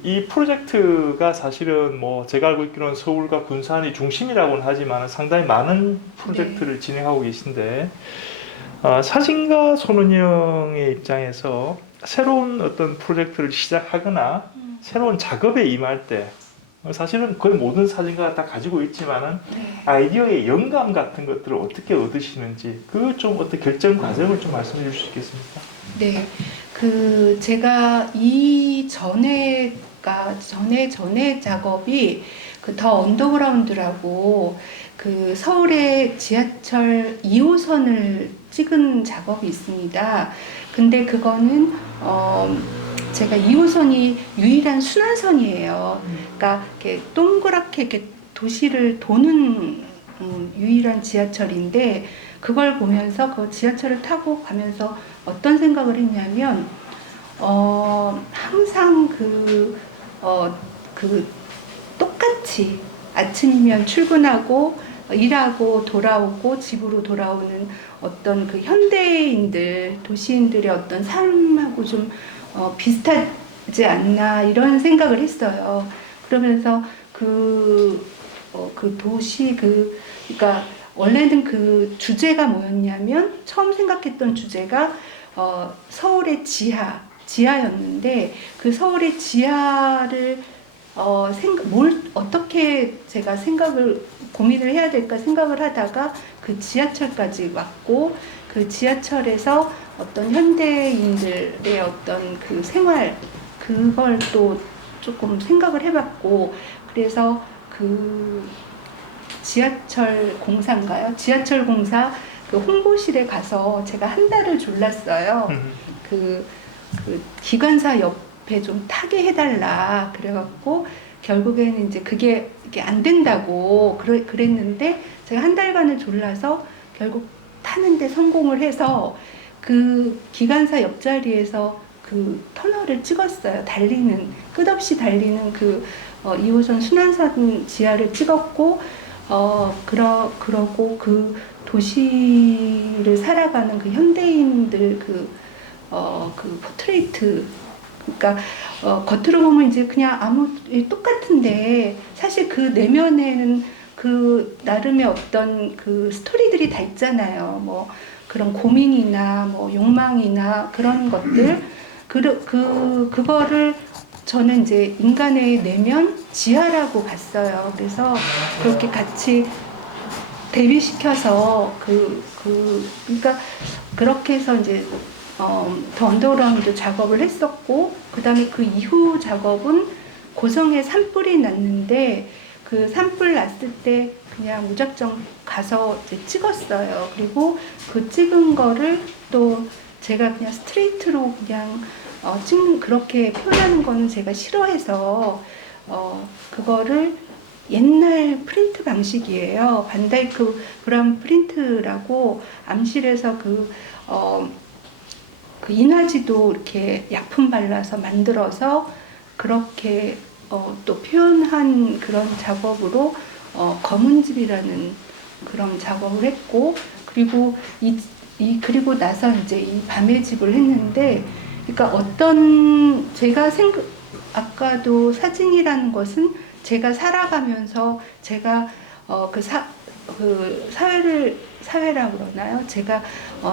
이 프로젝트가 사실은 뭐 제가 알고 있기로는 서울과 군산이 중심이라고는 하지만 상당히 많은 프로젝트를 진행하고 계신데 사진가 손은영의 입장에서 새로운 어떤 프로젝트를 시작하거나 새로운 작업에 임할 때 사실은 거의 모든 사진가가 다 가지고 있지만은 아이디어의 영감 같은 것들을 어떻게 얻으시는지 그 좀 어떤 결정 과정을 좀 말씀해 주실 수 있겠습니까? 네, 제가 이 전에 작업이 더 언더그라운드라고 서울의 지하철 2호선을 찍은 작업이 있습니다. 근데 그거는 제가 2호선이 유일한 순환선이에요. 그러니까 이렇게 동그랗게 이렇게 도시를 도는 유일한 지하철인데 그걸 보면서 그 지하철을 타고 가면서 어떤 생각을 했냐면 항상 똑같이 아침이면 출근하고 일하고 돌아오고 집으로 돌아오는 어떤 현대인들, 도시인들의 어떤 삶하고 좀 비슷하지 않나 이런 생각을 했어요. 그러면서 도시 그러니까 원래는 주제가 뭐였냐면 처음 생각했던 주제가 서울의 지하였는데 그 서울의 지하를 어떻게 제가 고민을 해야 될까 생각을 하다가 그 지하철까지 왔고 그 지하철에서 어떤 현대인들의 어떤 생활 그걸 또 조금 생각을 해봤고 그래서 지하철 공사인가요? 지하철 공사 홍보실에 가서 제가 한 달을 졸랐어요. 기관사 옆에 좀 타게 해달라 그래갖고 결국에는 이제 그게 안 된다고 그랬는데 제가 한 달간을 졸라서 결국 타는데 성공을 해서 그 기관사 옆자리에서 터널을 찍었어요. 끝없이 달리는 2호선 순환선 지하를 찍었고 그러고 도시를 살아가는 그 현대인들 그 포트레이트, 그러니까 겉으로 보면 이제 그냥 아무 똑같은데 사실 그 내면에는 그 나름의 어떤 그 스토리들이 다 있잖아요. 뭐 그런 고민이나 뭐 욕망이나 그런 것들, 그거를 저는 이제 인간의 내면 지하라고 봤어요. 그래서 그렇게 같이 대비시켜서 그러니까 그렇게 해서 이제 더 언더그라운드 작업을 했었고, 그 다음에 그 이후 작업은 고성에 산불이 났는데 그 산불 났을 때 그냥 무작정 가서 이제 찍었어요. 그리고 그 찍은 거를 또 제가 그냥 스트레이트로 그냥 그렇게 표현하는 거는 제가 싫어해서 그거를 옛날 프린트 방식이에요. 반다이크 브라운 프린트라고 암실에서 그 인화지도 이렇게 약품 발라서 만들어서 그렇게 또 표현한 그런 작업으로 검은집이라는 그런 작업을 했고, 그리고 그리고 나서 이제 이 밤의 집을 했는데, 그러니까 제가 아까도 사진이라는 것은 제가 살아가면서 제가 사회라고 그러나요? 제가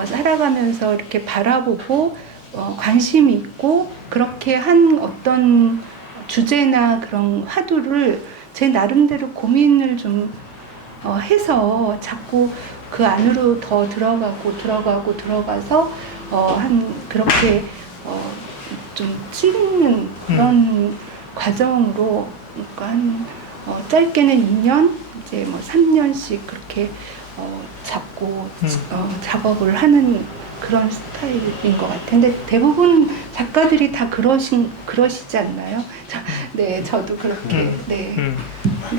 살아가면서 이렇게 바라보고 관심이 있고 그렇게 한 어떤 주제나 그런 화두를 제 나름대로 고민을 좀 해서 자꾸 그 안으로 더 들어가서 그렇게 좀 찍는 그런 과정으로, 그러니까 짧게는 2년, 이제 뭐 3년씩 그렇게 잡고 작업을 하는 그런 스타일인 것 같아요. 근데 대부분 작가들이 다 그러시지 않나요? 네, 저도 그렇게 네,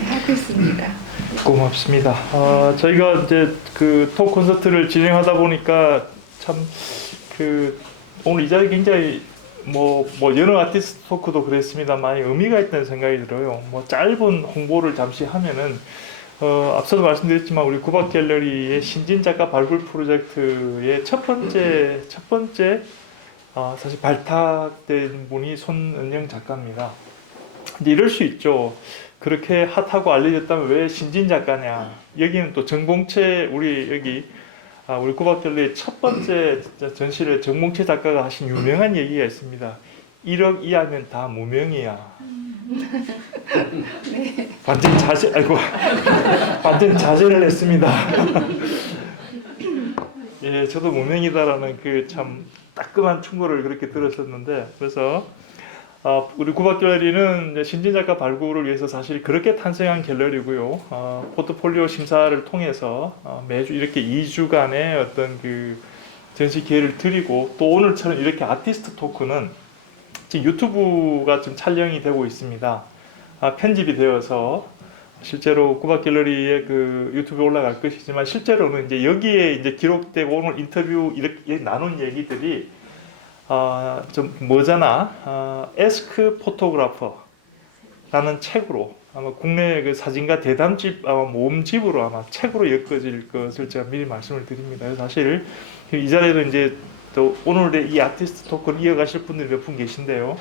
하고 있습니다. 고맙습니다. 저희가 이제 그 톡 콘서트를 진행하다 보니까 참 오늘 이 자리 굉장히 뭐 여러 아티스트 토크도 그랬습니다만 의미가 있다는 생각이 들어요. 뭐 짧은 홍보를 잠시 하면은 앞서도 말씀드렸지만 우리 구박 갤러리의 신진 작가 발굴 프로젝트의 첫 번째 사실 발탁된 분이 손은영 작가입니다. 근데 이럴 수 있죠. 그렇게 핫하고 알려졌다면 왜 신진 작가냐? 여기는 또 정봉채 우리 구박 갤러리의 첫 번째 전시를 정봉채 작가가 하신 유명한 얘기가 있습니다. 1억 이하면 다 무명이야. 네. 완전 자제를 했습니다. 예, 저도 무명이다라는 그 참 따끔한 충고를 그렇게 들었었는데, 그래서 우리 구박 갤러리는 신진 작가 발굴을 위해서 사실 그렇게 탄생한 갤러리고요. 포트폴리오 심사를 통해서 매주 이렇게 2주간의 어떤 그 전시 기회를 드리고, 또 오늘처럼 이렇게 아티스트 토크는 지금 유튜브가 지금 촬영이 되고 있습니다. 편집이 되어서 실제로 구박 갤러리의 그 유튜브에 올라갈 것이지만, 실제로는 이제 여기에 이제 기록되고 오늘 인터뷰 이렇게 나눈 얘기들이 좀 뭐잖아. 에스크 포토그래퍼라는 책으로 아마 국내 그 사진가 대담집 모음집으로 아마 책으로 엮어질 것을 제가 미리 말씀을 드립니다. 그래서 사실 이 자리에도 이제 또 오늘의 이 아티스트 토크를 이어가실 분들이 몇 분 계신데요.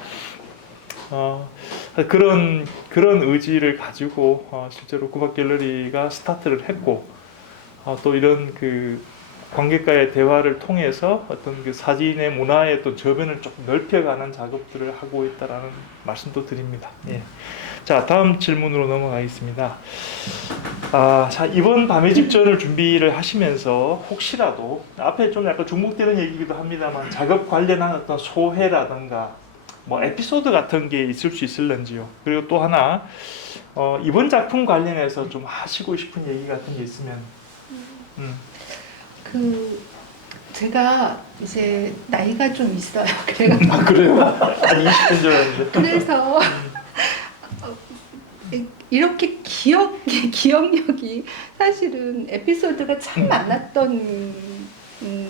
그런 의지를 가지고 실제로 구박 갤러리가 스타트를 했고, 또 이런 그 관객과의 대화를 통해서 어떤 그 사진의 문화의 또 저변을 조금 넓혀가는 작업들을 하고 있다라는 말씀도 드립니다. 예. 자, 다음 질문으로 넘어가겠습니다. 자, 이번 밤의 집전을 준비를 하시면서 혹시라도 앞에 좀 약간 중복되는 얘기이기도 합니다만 작업 관련한 어떤 소회라든가 뭐 에피소드 같은 게 있을 수 있을런지요. 그리고 또 하나 이번 작품 관련해서 좀 하시고 싶은 얘기 같은 게 있으면. 제가 이제 나이가 좀 있어요. 그래가지고 그래요? 아니 20분 줄 알았는데. 그래서 이렇게 기억력이 사실은 에피소드가 참 많았던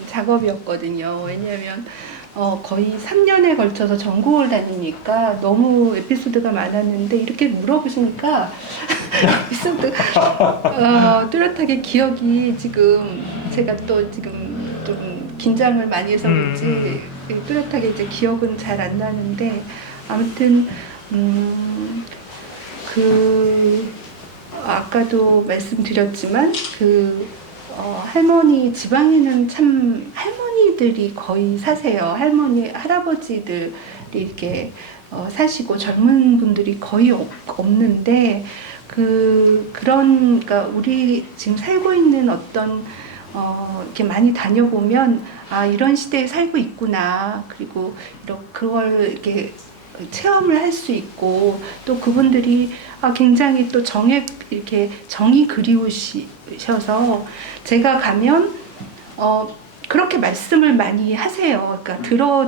작업이었거든요. 왜냐하면 거의 3년에 걸쳐서 전국을 다니니까 너무 에피소드가 많았는데 이렇게 물어보시니까 에피소드 뚜렷하게 기억이 지금 제가 또 지금 좀 긴장을 많이 해서 그런지 뚜렷하게 이제 기억은 잘 안 나는데 아무튼 아까도 말씀드렸지만 할머니 지방에는 참 할머니들이 거의 사세요. 할머니 할아버지들이 이렇게 사시고 젊은 분들이 거의 없는데 그러니까 우리 지금 살고 있는 어떤 이렇게 많이 다녀보면 이런 시대에 살고 있구나. 그리고 그걸 이렇게 체험을 할 수 있고 또 그분들이 굉장히 또 이렇게 정이 그리우셔서 제가 가면 그렇게 말씀을 많이 하세요. 그러니까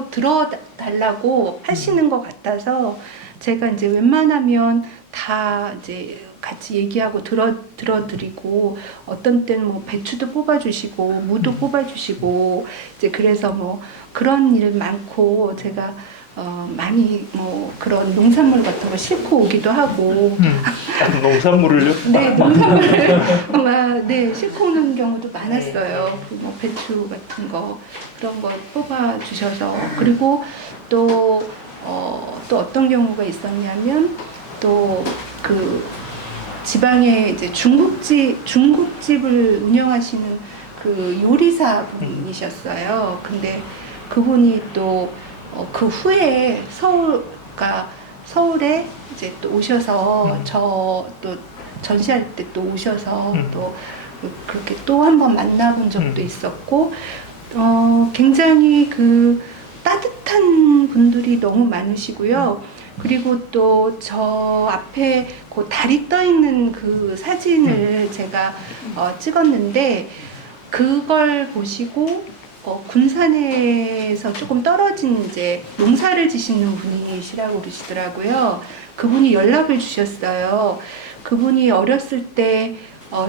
들어달라고 하시는 것 같아서 제가 이제 웬만하면 다 이제 같이 얘기하고 들어드리고 어떤 때는 뭐 배추도 뽑아주시고 무도 뽑아주시고 이제 그래서 뭐 그런 일 많고 제가 많이 뭐 그런 농산물 같은 거 싣고 오기도 하고 농산물을요? 네, 농산물을 네, 싣고 오는 경우도 많았어요. 뭐 배추 같은 거 그런 거 뽑아 주셔서 그리고 또 어떤 경우가 있었냐면 또 지방에 이제 중국집을 운영하시는 요리사 분이셨어요. 근데 그분이 또 그 후에 서울에 이제 또 오셔서 저 또 전시할 때 또 오셔서 또 그렇게 또 한 번 만나본 적도 있었고 굉장히 따뜻한 분들이 너무 많으시고요. 그리고 또 저 앞에 달이 떠 있는 그 사진을 제가 찍었는데 그걸 보시고 군산에서 조금 떨어진 이제 농사를 지시는 분이시라고 그러시더라고요. 그분이 연락을 주셨어요. 그분이 어렸을 때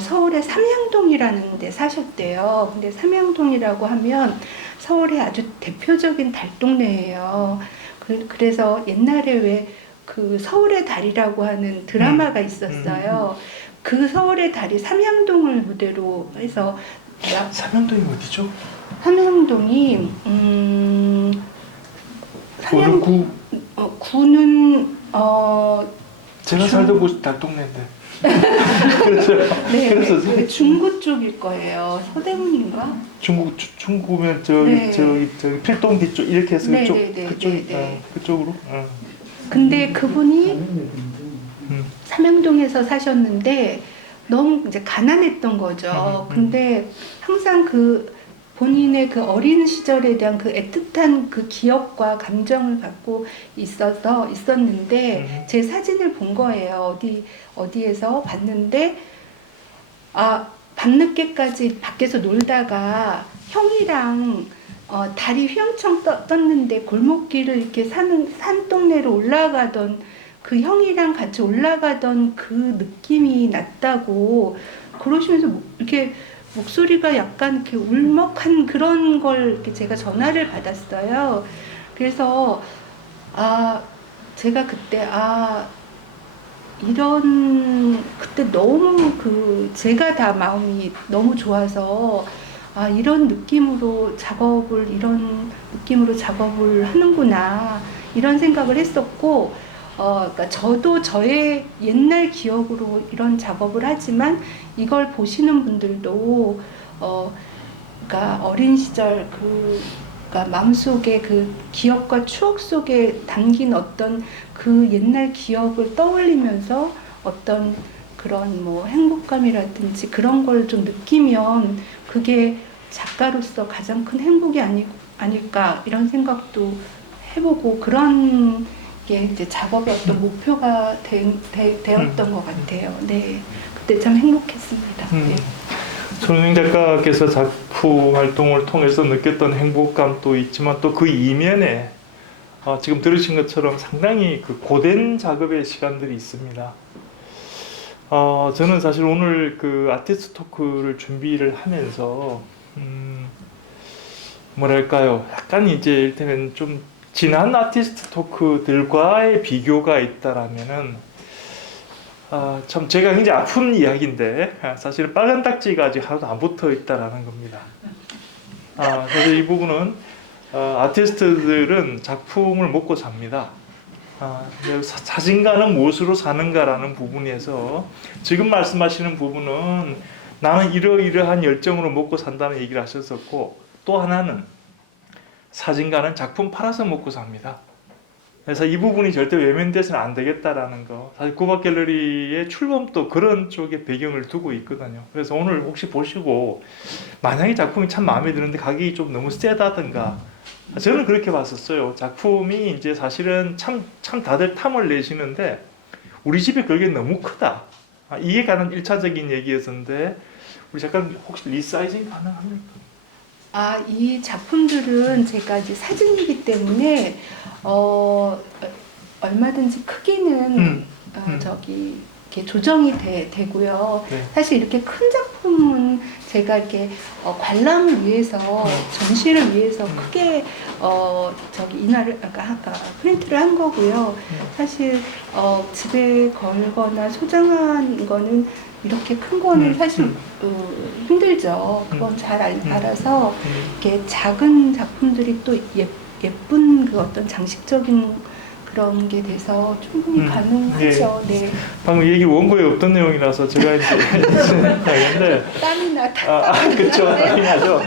서울의 삼양동이라는 데 사셨대요. 근데 삼양동이라고 하면 서울의 아주 대표적인 달동네예요. 그래서 옛날에 왜 서울의 달이라고 하는 드라마가 있었어요. 그 서울의 달이 삼양동을 무대로 해서 삼양동이 어디죠? 삼양동이 구는 제가 살던 곳이 달동네인데. 그래서 네, 그래서 중구 쪽일 거예요. 서대문인가? 중구면 네. 저기 필동 뒤쪽 이렇게 해서 네, 그쪽 네, 네, 그쪽이 네, 네. 그쪽으로. 근데 그분이 삼양동에서 사셨는데 너무 이제 가난했던 거죠. 근데 항상 본인의 어린 시절에 대한 애틋한 기억과 감정을 갖고 있었는데 제 사진을 본 거예요. 어디에서 봤는데 밤늦게까지 밖에서 놀다가 형이랑 달이 휘영청 떴는데 골목길을 이렇게 산동네로 올라가던 그 형이랑 같이 올라가던 그 느낌이 났다고 그러시면서 이렇게 목소리가 약간 이렇게 울먹한 그런 걸 이렇게 제가 전화를 받았어요. 그래서 제가 그때 그때 너무 제가 다 마음이 너무 좋아서 이런 느낌으로 작업을 하는구나 이런 생각을 했었고 그러니까 저도 저의 옛날 기억으로 이런 작업을 하지만 이걸 보시는 분들도 그러니까 어린 시절 그러니까 마음속에 기억과 추억 속에 담긴 어떤 옛날 기억을 떠올리면서 어떤 그런 뭐 행복감이라든지 그런 걸 좀 느끼면 그게 작가로서 가장 큰 행복이 아닐까 이런 생각도 해보고 그런 게 이제 작업의 어떤 목표가 되었던 것 같아요. 네, 그때 참 행복했습니다. 네. 손흥민 작가께서 작품 활동을 통해서 느꼈던 행복감도 있지만 또 그 이면에 지금 들으신 것처럼 상당히 고된 작업의 시간들이 있습니다. 저는 사실 오늘 아티스트 토크를 준비를 하면서 뭐랄까요? 약간 이제 이를테면 좀 지난 아티스트 토크들과의 비교가 있다라면은 참 제가 굉장히 아픈 이야기인데 사실은 빨간 딱지가 아직 하나도 안 붙어 있다라는 겁니다. 그래서 이 부분은 아티스트들은 작품을 먹고 삽니다. 사진가는 무엇으로 사는가라는 부분에서 지금 말씀하시는 부분은 나는 이러이러한 열정으로 먹고 산다는 얘기를 하셨었고, 또 하나는 사진가는 작품 팔아서 먹고 삽니다. 그래서 이 부분이 절대 외면돼서는 안 되겠다라는 거. 사실 구박 갤러리의 출범도 그런 쪽에 배경을 두고 있거든요. 그래서 오늘 혹시 보시고 만약에 작품이 참 마음에 드는데 가격이 좀 너무 세다든가, 저는 그렇게 봤었어요. 작품이 이제 사실은 참 다들 탐을 내시는데 우리 집에 그게 너무 크다. 이게 가는 1차적인 얘기였는데, 우리 잠깐 혹시 리사이징 가능합니까? 이 작품들은 제가 이제 사진이기 때문에 얼마든지 크기는 저기 이렇게 조정이 되고요. 네. 사실 이렇게 큰 작품은 제가 이렇게 관람을 위해서 전시를 위해서 크게 저기 인화를 아까 프린트를 한 거고요. 사실 집에 걸거나 소장한 거는 이렇게 큰 거는 사실 힘들죠. 그건 잘 알아서 이렇게 작은 작품들이 또 예쁜 그 어떤 장식적인 그런 게 돼서 충분히 가능하죠. 네. 방금 얘기 원고에 없던 내용이라서 제가 이제 했는데 땀이 나다. 그렇죠. 하죠.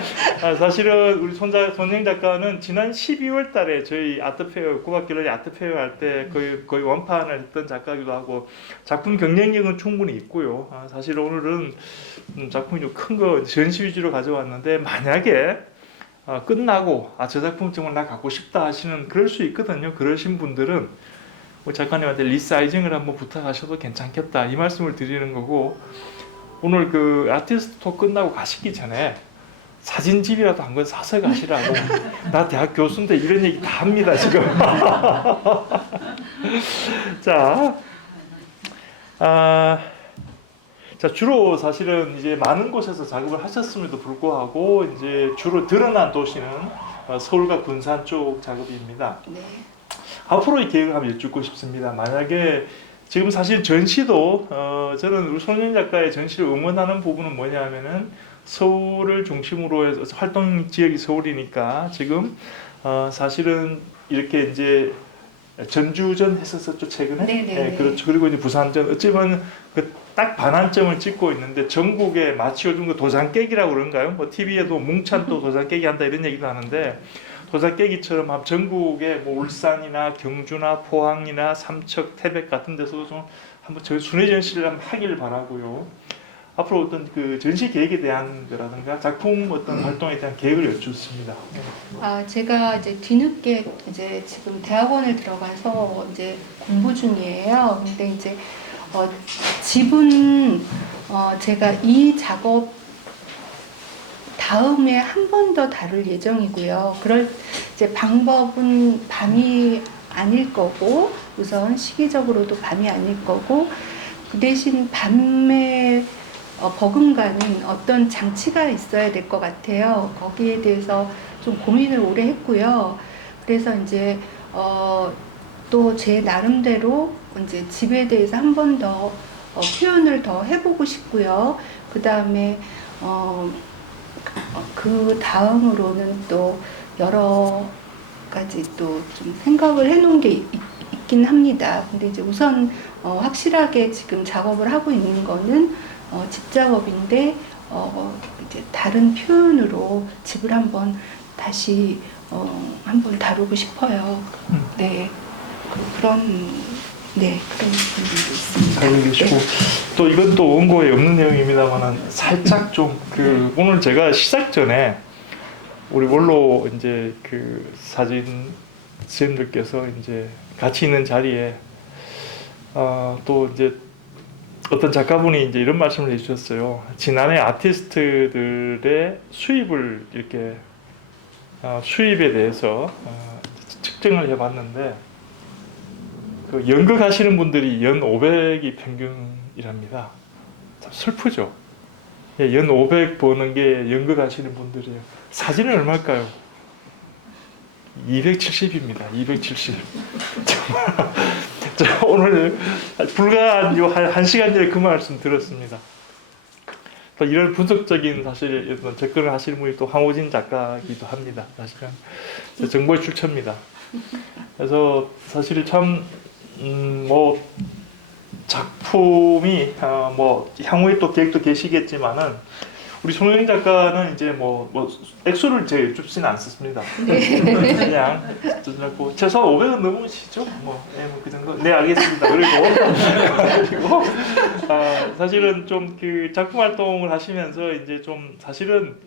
사실은 우리 손영 작가는 지난 12월 달에 저희 아트페어, 구박 갤러리 아트페어 할 때 거의 원판을 했던 작가기도 하고, 작품 경쟁력은 충분히 있고요. 사실 오늘은 작품이 좀 큰 거 전시 위주로 가져왔는데, 만약에 끝나고 저 작품 정말 나 갖고 싶다 하시는, 그럴 수 있거든요. 그러신 분들은 우리 작가님한테 리사이징을 한번 부탁하셔도 괜찮겠다, 이 말씀을 드리는 거고, 오늘 그 아티스트 톡 끝나고 가시기 전에 사진집이라도 한 권 사서 가시라고. 나 대학 교수인데 이런 얘기 다 합니다 지금. 자, 주로 사실은 이제 많은 곳에서 작업을 하셨음에도 불구하고 이제 주로 드러난 도시는 서울과 군산 쪽 작업입니다. 네. 앞으로의 계획을 한번 여쭙고 싶습니다. 만약에 지금 사실 전시도 저는 우리 손윤 작가의 전시를 응원하는 부분은 뭐냐면은, 서울을 중심으로 해서 활동 지역이 서울이니까 지금 사실은 이렇게 이제 전주전 했었었죠 최근에. 네네. 그렇죠. 그리고 이제 부산전, 어찌보면 그 딱 반환점을 찍고 있는데, 전국에 마치 요즘 그 도장 깨기라고 그런가요? 뭐 TV에도 뭉찬 또 도장 깨기 한다 이런 얘기도 하는데, 도장 깨기처럼 전국에 뭐 울산이나 경주나 포항이나 삼척, 태백 같은 데서도 좀 한번 저희 순회 전시를 한번 하길 바라고요. 앞으로 어떤 그 전시 계획에 대한 거라든가 작품 어떤 활동에 대한 계획을 여쭙습니다. 제가 이제 뒤늦게 이제 지금 대학원을 들어가서 이제 공부 중이에요. 근데 이제 집은 제가 이 작업 다음에 한 번 더 다룰 예정이고요. 그럴 이제 방법은 밤이 아닐 거고, 우선 시기적으로도 밤이 아닐 거고, 그 대신 밤에 버금가는 어떤 장치가 있어야 될 것 같아요. 거기에 대해서 좀 고민을 오래 했고요. 그래서 이제 또 제 나름대로 이제 집에 대해서 한 번 더 표현을 더 해보고 싶고요. 그 다음에 그 다음으로는 또 여러 가지 또 좀 생각을 해놓은 게 있긴 합니다. 근데 이제 우선 확실하게 지금 작업을 하고 있는 거는 집 작업인데 이제 다른 표현으로 집을 한번 다시 한번 다루고 싶어요. 네, 그런 부분도 있습니다. 알고 계시고, 또 이건 또 원고에 없는 내용입니다만은 살짝 좀 그 오늘 제가 시작 전에 우리 원로 이제 그 사진 선생님들께서 이제 같이 있는 자리에 또 이제 어떤 작가분이 이제 이런 말씀을 해주셨어요. 지난해 아티스트들의 수입을 이렇게 수입에 대해서 측정을 해봤는데, 그 연극하시는 분들이 연 500이 평균이랍니다. 참 슬프죠. 연 500 버는 게 연극하시는 분들이에요. 사진은 얼마일까요? 270입니다. 270. 자, 오늘 불과 한 시간 전에 그 말씀 들었습니다. 또 이런 분석적인 사실 어떤 접근을 하시는 분이 또 황호진 작가이기도 합니다. 사실은 정보의 출처입니다. 그래서 사실 참 뭐 작품이 뭐 향후에 또 계획도 계시겠지만은 우리 손흥민 작가는 이제 뭐 액수를 제가 여쭙지는 않습니다. 그냥 뭐 최소한 500원 넘으시죠? 그 정도. 네, 알겠습니다. 그리고 사실은 좀 그 작품 활동을 하시면서 이제 좀 사실은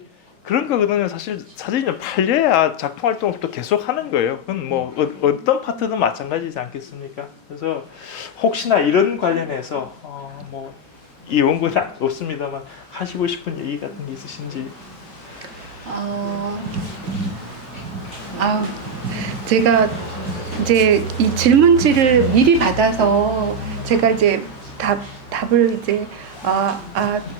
그런 거거든요. 사실 사진이 팔려야 작품 활동을 또 계속 하는 거예요. 그건 뭐 어떤 파트든 마찬가지지 않겠습니까? 그래서 혹시나 이런 관련해서 뭐 이 원고는 없습니다만 하시고 싶은 얘기 같은 게 있으신지? 제가 이제 이 질문지를 미리 받아서 제가 이제 답을 이제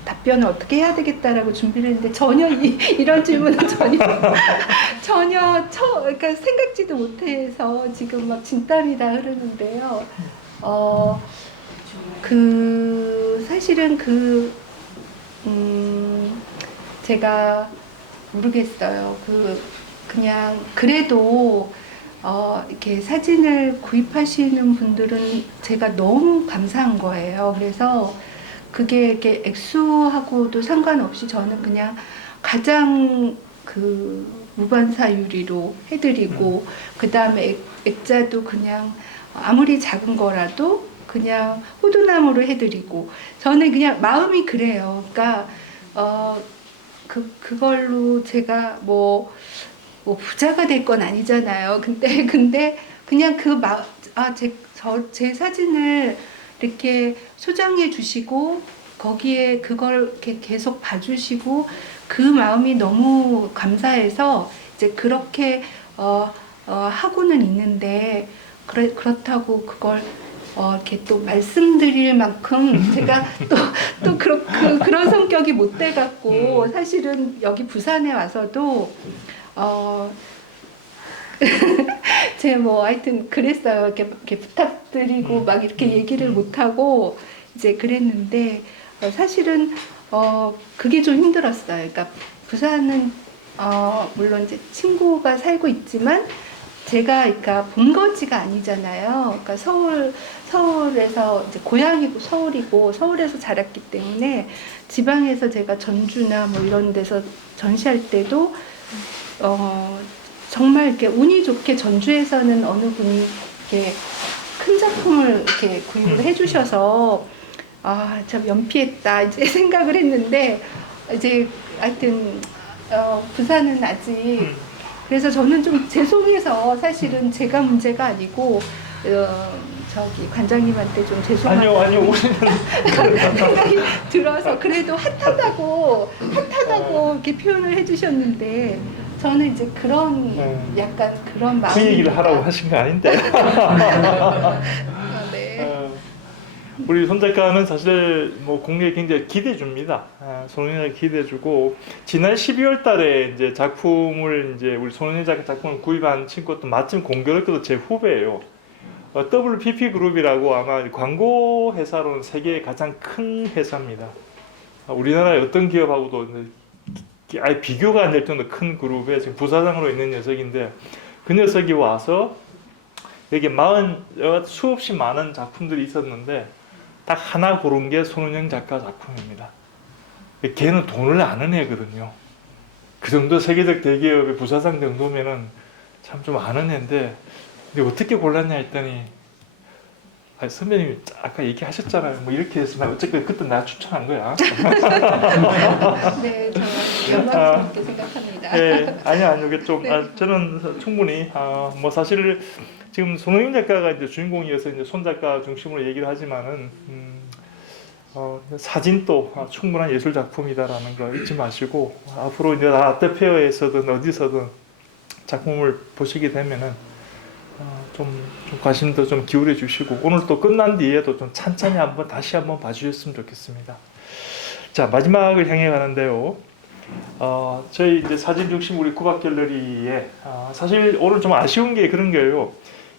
답변을 어떻게 해야 되겠다라고 준비를 했는데 전혀 이런 질문은 그러니까 생각지도 못해서 지금 막 진땀이 다 흐르는데요. 사실은 제가 모르겠어요. 그냥 그래도 이렇게 사진을 구입하시는 분들은 제가 너무 감사한 거예요. 그래서 그게 이렇게 액수하고도 상관없이 저는 그냥 가장 무반사유리로 해드리고 그 다음에 액자도 그냥 아무리 작은 거라도 그냥 호두나무로 해드리고 저는 그냥 마음이 그래요. 그러니까 그걸로 제가 뭐 부자가 될 건 아니잖아요. 근데 그냥 제 사진을 이렇게 소장해 주시고 거기에 그걸 이렇게 계속 봐주시고 그 마음이 너무 감사해서 이제 그렇게 하고는 있는데 그렇다고 그걸 이렇게 또 말씀드릴 만큼 제가 또 그런 성격이 못 돼갖고 사실은 여기 부산에 와서도 하여튼 그랬어요. 이렇게 부탁드리고 막 이렇게 얘기를 못 하고 이제 그랬는데 사실은 그게 좀 힘들었어요. 그러니까 부산은 물론 이제 친구가 살고 있지만 제가 그러니까 본거지가 아니잖아요. 그러니까 서울에서 이제 고향이고 서울에서 자랐기 때문에 지방에서 제가 전주나 뭐 이런 데서 전시할 때도 정말 이렇게 운이 좋게 전주에서는 어느 분이 이렇게 큰 작품을 이렇게 구입을 해주셔서 참 연피했다 이제 생각을 했는데 이제 하여튼 부산은 아직 그래서 저는 좀 죄송해서 사실은 제가 문제가 아니고 저기 관장님한테 좀 죄송하다고 아니요 우리는 생각이 들어서 그래도 핫하다고 이렇게 표현을 해주셨는데 저는 이제 그런 약간 그런 마음 그 얘기를 하라고 하신 거 아닌데. 네. 우리 손 작가는 사실 뭐 공예에 굉장히 기대해 줍니다. 손흥민을 기대해 주고 지난 12월 달에 이제 작품을 이제 우리 손흥민 작가 작품을 구입한 친구도 마침 공교롭게도 제 후배예요. WPP 그룹이라고 아마 광고 회사로는 세계의 가장 큰 회사입니다. 우리나라의 어떤 기업하고도 아예 비교가 안 될 정도 큰 그룹에 지금 부사장으로 있는 녀석인데 그 녀석이 와서 여기 수없이 많은 작품들이 있었는데 딱 하나 고른 게 손은영 작가 작품입니다. 걔는 돈을 아는 애거든요. 그 정도 세계적 대기업의 부사장 정도면은 참 좀 아는 애인데 근데 어떻게 골랐냐 했더니 선배님이 아까 얘기하셨잖아요. 뭐 이렇게 해서 어쨌든 그때 내가 추천한 거야. 네, 저 영광스럽게 생각합니다. 네, 아니요, 이게 좀 저는 충분히 뭐 사실 지금 손흥민 작가가 이제 주인공이어서 이제 손 작가 중심으로 얘기를 하지만은 사진도 충분한 예술 작품이다라는 거 잊지 마시고 앞으로 이제 아트페어에서든 어디서든 작품을 보시게 되면은 좀 관심도 좀 기울여 주시고 오늘 또 끝난 뒤에도 좀 찬찬히 다시 한번 봐주셨으면 좋겠습니다. 자, 마지막을 향해 가는데요. 저희 이제 사진 중심 우리 국악 갤러리에 사실 오늘 좀 아쉬운 게 그런 거예요.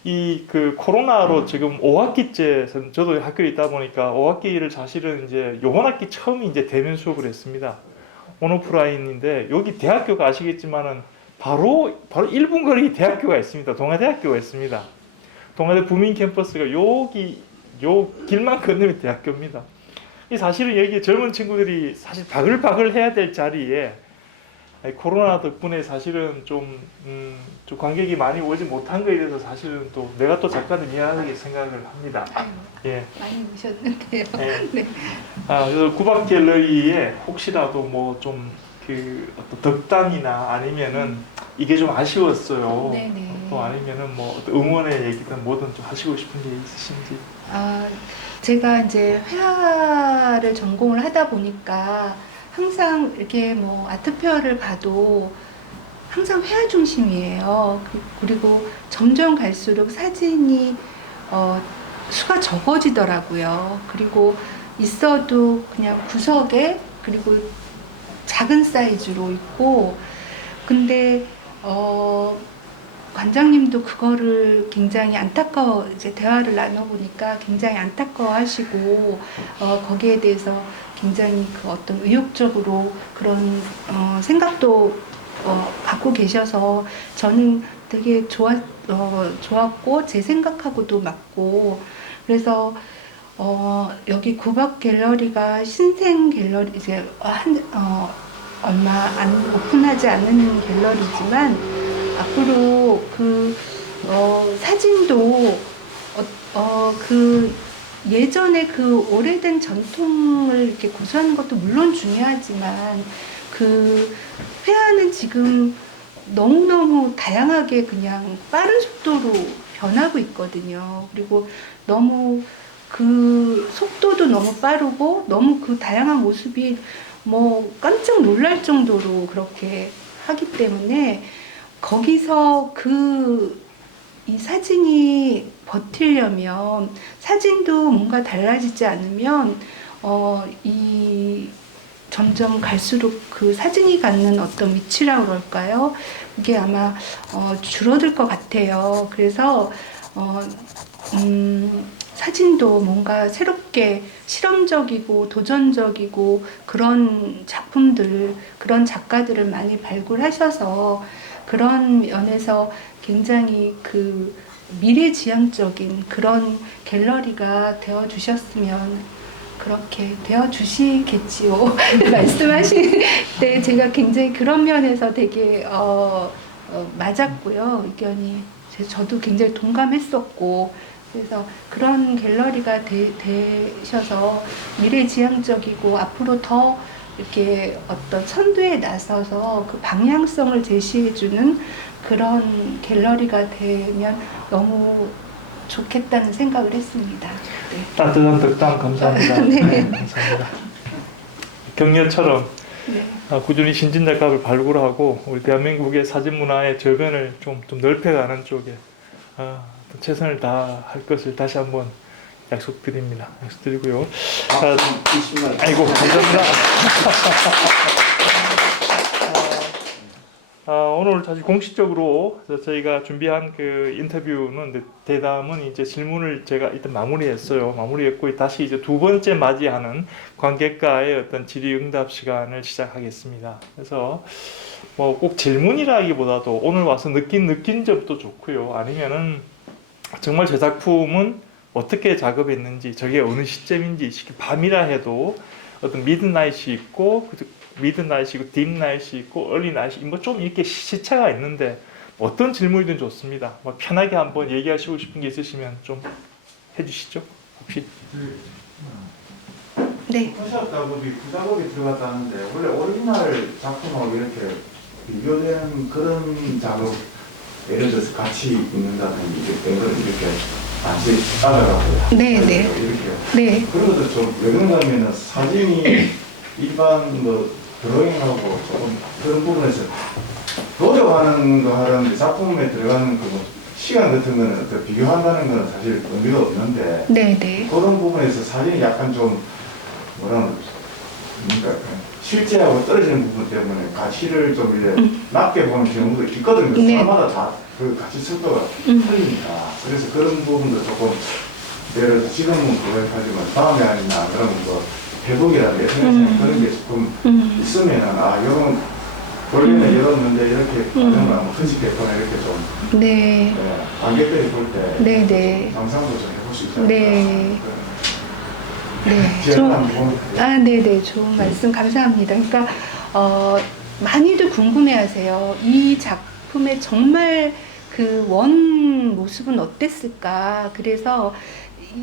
이 그 코로나로 지금 5학기째 저도 학교에 있다 보니까 5학기를 사실은 이제 요번 학기 처음 이제 대면 수업을 했습니다. 온오프라인인데 여기 대학교가 아시겠지만은 바로 1분 거리 대학교가 있습니다. 동아대학교가 있습니다. 동아대 부민 캠퍼스가 여기 요 길만 건너면 대학교입니다. 이 사실은 여기 젊은 친구들이 사실 바글바글 해야 될 자리에 코로나 덕분에 사실은 좀 관객이 많이 오지 못한 거에 대해서 사실은 또 내가 또 작가는 미안하게 생각을 합니다. 예. 많이 오셨는데요. 예. 네. 그래서 국악 갤러리에 혹시라도 뭐 좀 그 어떤 덕담이나 아니면은 이게 좀 아쉬웠어요. 네네. 또 아니면은 뭐 어떤 응원의 얘기든 뭐든 좀 하시고 싶은 게 있으신지. 제가 이제 회화를 전공을 하다 보니까 항상 이렇게 뭐 아트페어를 봐도 항상 회화 중심이에요. 그리고 점점 갈수록 사진이 수가 적어지더라고요. 그리고 있어도 그냥 구석에 그리고 작은 사이즈로 있고 근데 관장님도 그거를 굉장히 이제 대화를 나눠보니까 굉장히 안타까워하시고 거기에 대해서 굉장히 그 어떤 의욕적으로 그런 생각도 갖고 계셔서 저는 되게 좋았고 제 생각하고도 맞고 그래서 여기 국악 갤러리가 신생 갤러리 이제 얼마 안 오픈하지 않은 갤러리지만 앞으로 그 사진도 그 예전에 그 오래된 전통을 이렇게 고수하는 것도 물론 중요하지만 그 회화는 지금 너무너무 다양하게 그냥 빠른 속도로 변하고 있거든요. 그리고 너무 그 속도도 너무 빠르고 너무 그 다양한 모습이 뭐 깜짝 놀랄 정도로 그렇게 하기 때문에 거기서 이 사진이 버티려면 사진도 뭔가 달라지지 않으면 이 점점 갈수록 그 사진이 갖는 어떤 위치라고 그럴까요? 이게 아마 줄어들 것 같아요. 그래서 사진도 뭔가 새롭게 실험적이고 도전적이고 그런 작품들, 그런 작가들을 많이 발굴하셔서 그런 면에서 굉장히 그 미래지향적인 그런 갤러리가 되어주셨으면 그렇게 되어주시겠지요. 말씀하실 때 제가 굉장히 그런 면에서 되게 맞았고요. 의견이 저도 굉장히 동감했었고 그래서 그런 갤러리가 되셔서 미래지향적이고 앞으로 더 이렇게 어떤 선두에 나서서 그 방향성을 제시해주는 그런 갤러리가 되면 너무 좋겠다는 생각을 했습니다. 네. 따뜻한 덕담 감사합니다. 네. 네, 감사합니다. 격려처럼 네. 꾸준히 신진 작가를 발굴하고 우리 대한민국의 사진 문화의 저변을 좀 넓혀가는 쪽에 최선을 다할 것을 다시 한번 약속드립니다. 약속드리고요. 아이고 감사합니다. 오늘 사실 공식적으로 저희가 준비한 그 인터뷰는 대담은 이제 질문을 제가 일단 마무리했고 다시 이제 두 번째 맞이하는 관객과의 어떤 질의응답 시간을 시작하겠습니다. 그래서 뭐 꼭 질문이라기보다도 오늘 와서 느낀 점도 좋고요. 아니면은 정말 제 작품은 어떻게 작업했는지, 저게 어느 시점인지, 밤이라 해도 어떤 미드나잇이 있고, 미드나잇이고, 딥나잇이 있고, 얼리나잇이 뭐 좀 이렇게 시차가 있는데 어떤 질문이든 좋습니다. 뭐 편하게 한번 얘기하시고 싶은 게 있으시면 좀 해주시죠. 혹시? 네. 컨셉 작업이 부작업이 들어갔다는데 원래 오리지널 작품하고 이렇게 비교되는 그런 작업 예를 들어서 같이 입는다든지 이런 걸 이렇게 같이 따라가고요. 네. 이렇게 네. 그런 것도 좀 왜 그런가 하면은 사진이 일반 뭐 드로잉하고 조금 그런 부분에서 노력하는 거 하는데 작품에 들어가는 그 시간 같은 거는 그 비교한다는 거는 사실 의미가 없는데 네. 그런 부분에서 사진이 약간 좀 뭐라 그러니까 실제하고 떨어지는 부분 때문에 가치를 좀 이제 낮게 보는 경우도 있거든요. 네. 사람마다 다 그 가치 속도가 틀리니까. 그래서 그런 부분도 조금 예를 들어 지금은 그렇지만 다음에 아니나 그런 거 회복이라는 게 그런 게 조금 있으면은 이런 원래는 이런 문제 이렇게 과정을 하면 흐지겠거나 이렇게 좀 네. 관객들이 볼 때 네. 상상도 좀 해볼 수 있지 않을까. 네. 네. 제가 좀 네네. 좋은 말씀 감사합니다. 그러니까, 많이들 궁금해하세요. 이 작품의 정말 그 원 모습은 어땠을까? 그래서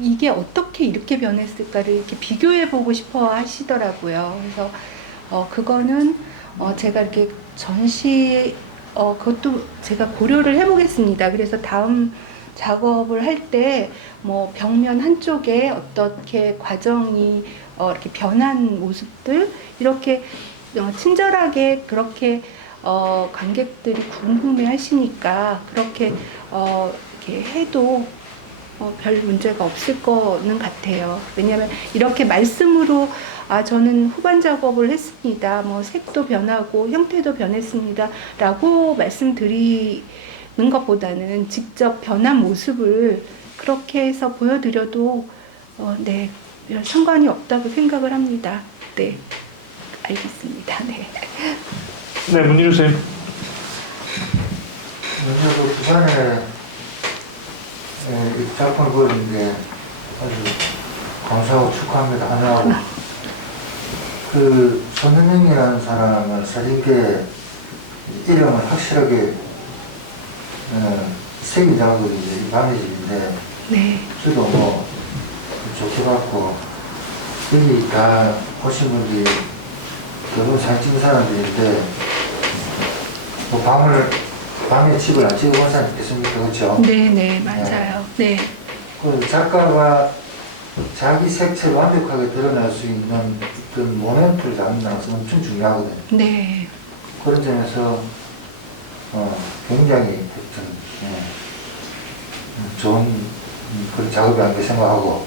이게 어떻게 이렇게 변했을까를 이렇게 비교해보고 싶어 하시더라고요. 그래서, 그거는, 제가 이렇게 그것도 제가 고려를 해보겠습니다. 그래서 다음 작업을 할 때 뭐 벽면 한쪽에 어떻게 과정이 이렇게 변한 모습들 이렇게 친절하게 그렇게 관객들이 궁금해 하시니까 그렇게 이렇게 해도 별 문제가 없을 거는 같아요. 왜냐하면 이렇게 말씀으로 저는 후반 작업을 했습니다. 뭐 색도 변하고 형태도 변했습니다. 라고 말씀드리는 것보다는 직접 변한 모습을 그렇게 해서 보여드려도 네, 별 상관이 없다고 생각을 합니다. 네, 알겠습니다. 네. 네, 문진우 선생님. 저도 부산에 이 작품을 보였는데 아주 감사하고 축하합니다. 하나하고 그 손흥민이라는 사람은 사진계 이름을 확실하게 새기자고 이제 남의 집인데 네. 저도 뭐 좋게 봤고 여기 다 오신 분들이 대부분 사진 찍은 사람들인데 뭐 밤에 집을 안 찍어본 사람 있겠습니까? 그렇죠? 네, 맞아요. 네. 그 작가가 자기 색채를 완벽하게 드러낼 수 있는 그 모멘트를 잡는 것은 엄청 중요하거든요. 네. 그런 점에서 굉장히 좋은 그런 작업이 아닌가 생각하고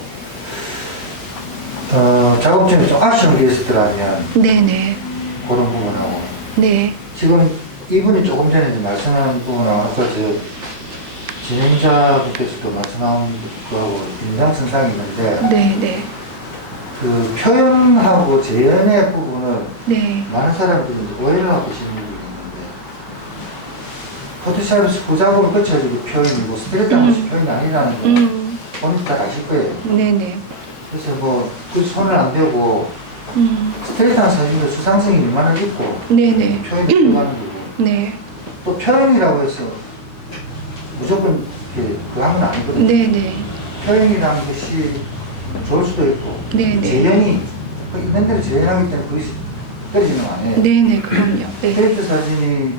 작업 중에 좀 아쉬운 게 있었더라면 네네. 그런 부분하고 네. 지금 이분이 조금 전에 이제 말씀한 부분하고 아까 저 진행자분께서도 말씀한 거하고 인상선상이 있는데 네네. 그 표현하고 재현의 부분을 네. 많은 사람들이 이제 오해를 하고 계시는 분들이 있는데 포토샵에서 그 작업을 거쳐가지고 표현이고 스트레이트한 것이 표현이 아니라는 거 본인 다 아실 거예요. 네네. 그래서 뭐 굳이 손을 안 대고 스트레이트한 사진도 수상성이 얼마나 있고 네네. 표현이 들어가는 거고 네. 또 표현이라고 해서 무조건 그 하는 건 아니거든요. 네네. 표현이라는 것이 좋을 수도 있고 네네. 재현이 있는 대로 재현하기 때문에 그것이 떨어지는 거 아니에요. 네네. 그럼요. 네. 페이트 사진이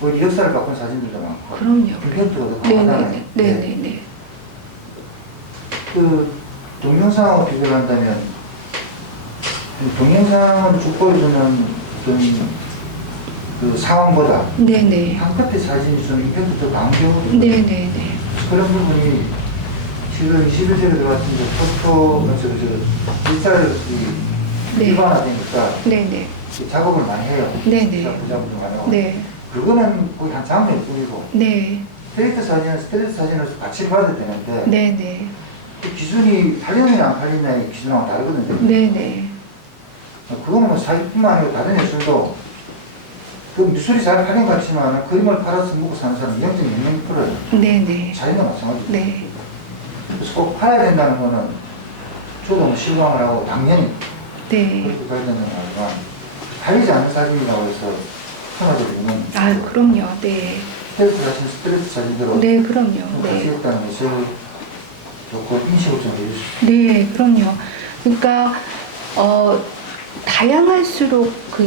뭐 역사를 바꾼 사진들도 많고 그럼요. 이벤트도 네네. 많잖아요. 네네. 그 동영상하고 비교를 한다면 동영상을 쭉 보여주는 어떤 그 상황보다 네네. 한 커피 사진이 좀 이펙트 더 강한 경우도 네네네. 그런 부분이 지금 21세기 들어왔을 때 포토 디지털 네. 일반화되니까 네네. 작업을 많이 해요. 네네. 부작업도 많이 하고 네. 그거는 거의 한 장면일 뿐이고 네. 스트레이트 사진을 같이 봐도 되는데 네네. 그 기준이 팔리느냐 안 팔리느냐의 기준하고 다르거든요. 네네. 그거는 뭐 사기뿐만 아니고 다른 예술도 그 미술이 잘 팔린 것 같지만 그림을 팔아서 먹고 사는 사람은 0.00%예요. 네네. 자기도 마찬가지죠. 네. 그래서 꼭 팔아야 된다는 거는 저도 뭐 실망을 하고 당연히 네. 그렇게 봐야 된다는 거지만 팔리지 않는 사진이라고 해서 하나들이는 그럼요. 네. 스트레스 사진대로 네, 그럼요. 가치 네. 있다는 것을 조금 인식을 좀 해주시죠. 네, 그럼요. 그러니까 다양할수록 그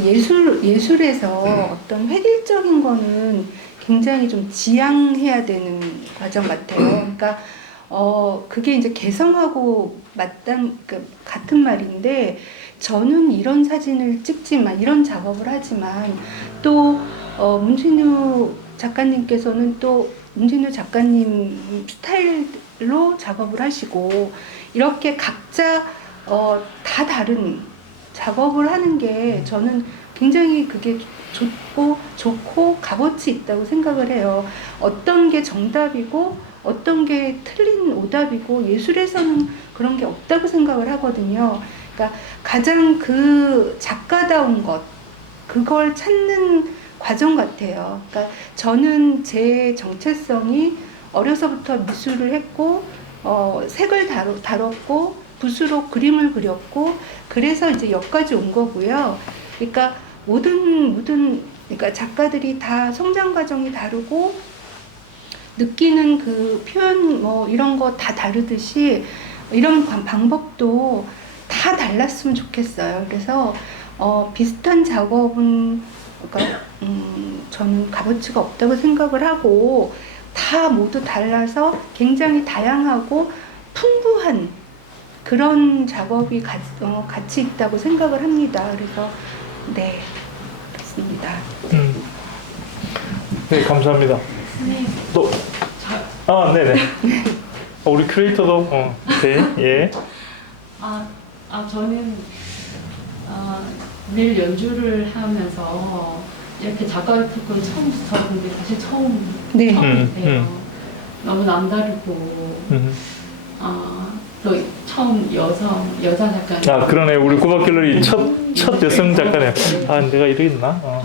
예술에서 어떤 획일적인 거는 굉장히 좀 지양해야 되는 과정 같아요. 그러니까 그게 이제 개성하고 같은 말인데 저는 이런 사진을 찍지만 이런 작업을 하지만 또 문진우 작가님께서는 또 문진우 작가님 스타일로 작업을 하시고 이렇게 각자 다 다른 작업을 하는 게 저는 굉장히 그게 좋고 값어치 있다고 생각을 해요. 어떤 게 정답이고 어떤 게 틀린 오답이고 예술에서는 그런 게 없다고 생각을 하거든요. 그러니까 가장 그 작가다운 것, 그걸 찾는 과정 같아요. 그러니까 저는 제 정체성이 어려서부터 미술을 했고 색을 다뤘고 붓으로 그림을 그렸고 그래서 이제 여기까지 온 거고요. 그러니까 그러니까 작가들이 다 성장 과정이 다르고 느끼는 그 표현 뭐 이런 거 다 다르듯이 이런 방법도 다 달랐으면 좋겠어요. 그래서 비슷한 작업은 그러니까 저는 값어치가 없다고 생각을 하고 다 모두 달라서 굉장히 다양하고 풍부한 그런 작업이 가치 있다고 생각을 합니다. 그래서 네, 그렇습니다. 네, 감사합니다. 선생님, 네네. 우리 크리에이터도 네, 예. 저는 늘 연주를 하면서 이렇게 작가의 토크를 처음 듣는데 사실 처음이에요. 너무 남다르고 또 처음 여자 작가. 그러네. 우리 구박 갤러리 첫 여성 작가네. 내가 이러겠나?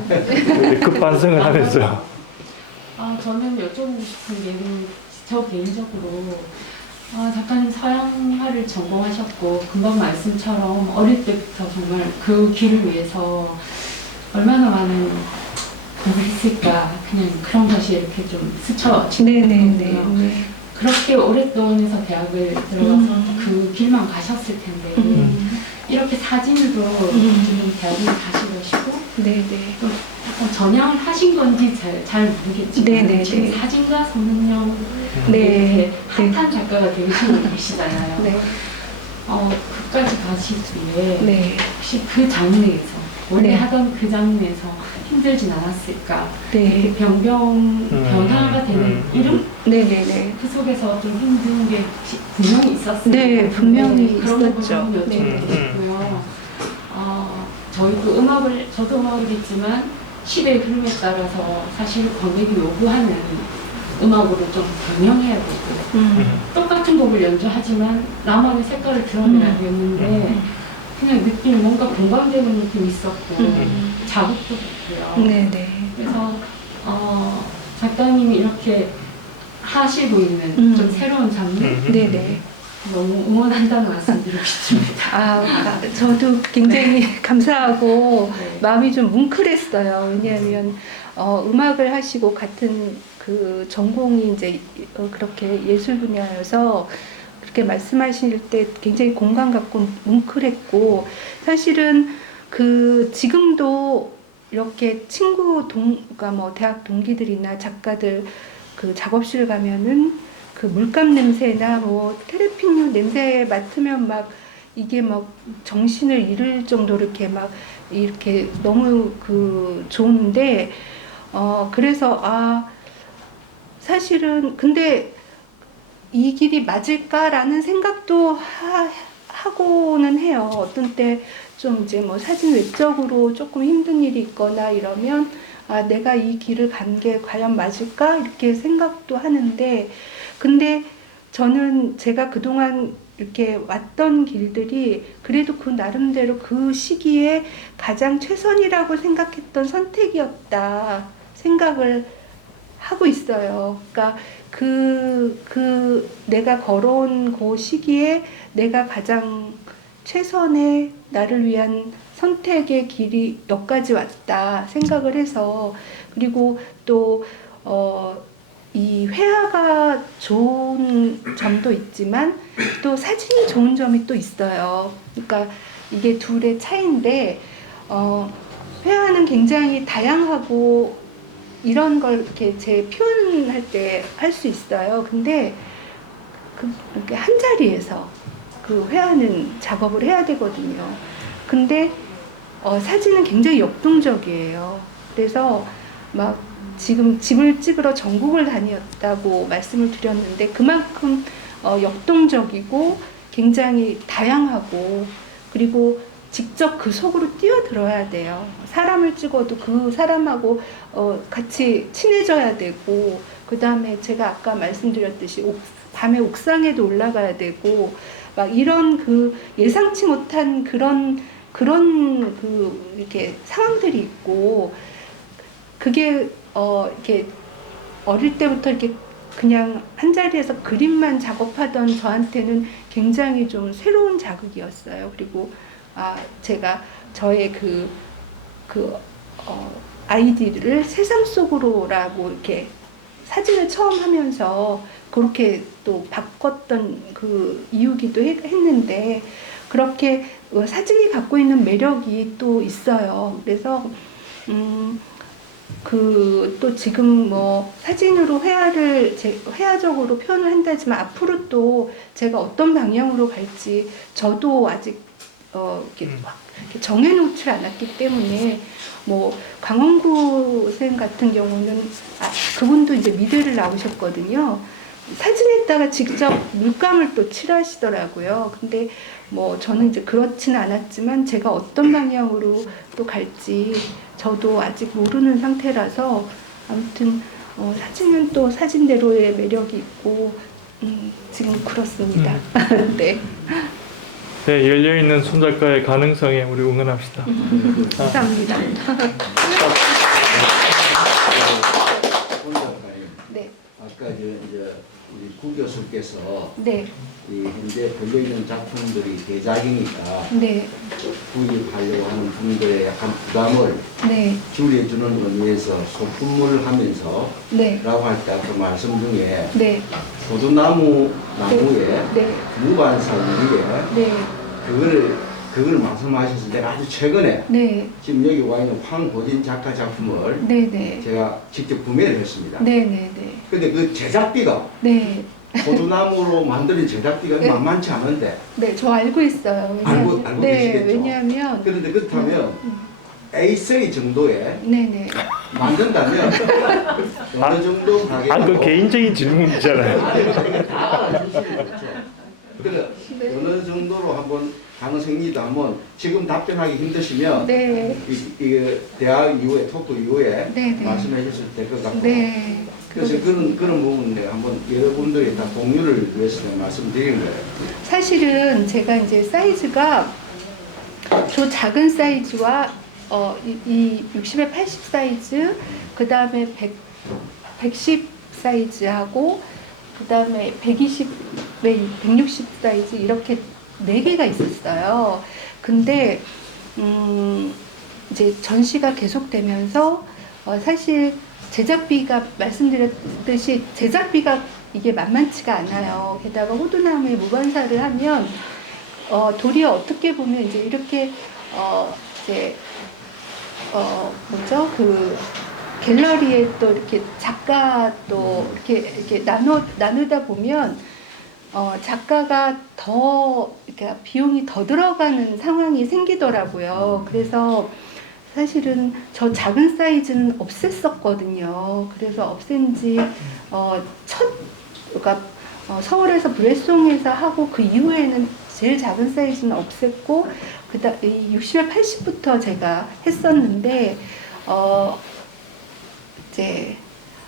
급반성을 하면서. 저는 여쭤보고 싶은 게 저 개인적으로 작가님 서양화를 전공하셨고 금방 말씀처럼 어릴 때부터 정말 그 길을 위해서 얼마나 많은 공부를 했을까 그냥 그런 것이 이렇게 좀 스쳐지거든요. 그렇게 오랫동안 해서 대학을 들어가서 그 길만 가셨을 텐데 이렇게 사진으로 지금 대학을 가시고 또 약간 전향을 하신 건지 잘 모르겠지만 지금 사진가 선생님 이렇게 핫한 작가가 되시고 계시잖아요. 그까지 가실 뒤에 혹시 그 장르에서 원래 하던 그 장르에서 힘들진 않았을까? 이렇게 변화가 되는 이름? 그 속에서 좀 힘든 게 분명히 있었어요. 네, 분명히 그런 있었죠. 부분 여쭤보고요. 저도 음악을 했지만 시대의 흐름에 따라서 사실 관객이 요구하는 음악으로 좀 변형해야 되고 똑같은 곡을 연주하지만 나만의 색깔을 드러내야 되는데 그냥 느낌 뭔가 공감되는 느낌이 있었고 자극도 됐고요. 그래서 작가님이 이렇게 하시고 있는 좀 새로운 장르 너무 응원한다는 말씀드리고 싶습니다. 저도 굉장히 감사하고 마음이 좀 뭉클했어요. 왜냐하면 음악을 하시고 같은 그 전공이 이제 그렇게 예술 분야여서 그렇게 말씀하실 때 굉장히 공감 갖고 뭉클했고 사실은 그 지금도 이렇게 그러니까 뭐 대학 동기들이나 작가들 그 작업실 가면은 그 물감 냄새나 뭐 테레핀류 냄새 맡으면 막 이게 막 정신을 잃을 정도로 이렇게 너무 그 좋은데 그래서 사실은 근데 이 길이 맞을까라는 생각도 하고는 해요. 어떤 때 좀 이제 뭐 사진 외적으로 조금 힘든 일이 있거나 이러면 내가 이 길을 간 게 과연 맞을까 이렇게 생각도 하는데 근데 저는 제가 그동안 이렇게 왔던 길들이 그래도 그 나름대로 그 시기에 가장 최선이라고 생각했던 선택이었다 생각을 하고 있어요. 그러니까 내가 걸어온 그 시기에 내가 가장 최선의 나를 위한 선택의 길이 여기까지 왔다 생각을 해서 그리고 또 이 회화가 좋은 점도 있지만 또 사진이 좋은 점이 또 있어요. 그러니까 이게 둘의 차이인데 회화는 굉장히 다양하고 이런 걸 이렇게 제 표현할 때 할 수 있어요. 근데 이렇게 한 자리에서 그 회화는 작업을 해야 되거든요. 근데 사진은 굉장히 역동적이에요. 그래서 막 지금 집을 찍으러 전국을 다녔다고 말씀을 드렸는데 그만큼 역동적이고 굉장히 다양하고 그리고 직접 그 속으로 뛰어들어야 돼요. 사람을 찍어도 그 사람하고 같이 친해져야 되고, 그 다음에 제가 아까 말씀드렸듯이 밤에 옥상에도 올라가야 되고, 막 이런 그 예상치 못한 그런 그 이렇게 상황들이 있고, 그게 이렇게 어릴 때부터 이렇게 그냥 한 자리에서 그림만 작업하던 저한테는 굉장히 좀 새로운 자극이었어요. 그리고 제가 저의 아이디를 세상 속으로라고 이렇게 사진을 처음 하면서 그렇게 또 바꿨던 그 이유기도 했는데, 그렇게 사진이 갖고 있는 매력이 또 있어요. 그래서 또 지금 뭐 사진으로 회화적으로 표현을 한다지만 앞으로 또 제가 어떤 방향으로 갈지 저도 아직 이렇게 정해놓지 않았기 때문에, 뭐 강원구 선생님 같은 경우는 그분도 이제 미대를 나오셨거든요. 사진에다가 직접 물감을 또 칠하시더라고요. 근데 뭐 저는 이제 그렇지는 않았지만 제가 어떤 방향으로 또 갈지 저도 아직 모르는 상태라서, 아무튼 사진은 또 사진대로의 매력이 있고 지금 그렇습니다. 네. 네, 열려있는 손작가의 가능성에 우리 응원합시다. 감사합니다. 네. 아까 이제 우리 구 교수께서 네. 이 현재 걸려있는 작품들이 대작이니까 네. 구입하려고 하는 분들의 약간 부담을 네. 줄여주는 의미에서 소품을 하면서 네. 라고 할 때 아까 말씀 중에 네. 소두나무에 네. 무반사 위에 네. 그걸 말씀하셔서 내가 아주 최근에 네. 지금 여기 와 있는 황보진 작가 작품을 네. 제가 직접 구매를 했습니다. 네. 근데 그 제작비가 네. 소두나무로 만드는 제작비가 네. 만만치 않은데. 네, 저 알고 있어요. 알고 네, 계시겠죠? 왜냐하면 그런데 그렇다면 A3 정도에 네네. 만든다면 어느 정도 가격이고 그 개인적인 질문이잖아요. 다 알아주시는 거죠. 그래 네. 어느 정도로 한번 가능성이다 한번 지금 답변하기 힘드시면 네. 이 대학 이후에 토크 이후에 네. 말씀해 주셔도 될 것 같고. 네. 그래서 그런 부분 내가 한번 여러분들이 다 공유를 위해서 내가 말씀드리는 거예요. 사실은 제가 이제 사이즈가 저 작은 사이즈와 이 60에 80 사이즈, 그 다음에 110 사이즈하고 그 다음에 120에 160 사이즈 이렇게 4개가 있었어요. 근데 이제 전시가 계속되면서 사실 제작비가 말씀드렸듯이 제작비가 이게 만만치가 않아요. 게다가 호두나무에 무반사를 하면 도리어 어떻게 보면 이제 이렇게 이제 뭐죠? 그 갤러리에 또 이렇게 작가 또 이렇게 나누다 보면 작가가 더 이렇게 비용이 더 들어가는 상황이 생기더라고요. 그래서 사실은 저 작은 사이즈는 없앴었거든요. 그래서 없앤 지 그러니까 서울에서 브레송에서 하고 그 이후에는 제일 작은 사이즈는 없앴고 그다음 60에 80부터 제가 했었는데 이제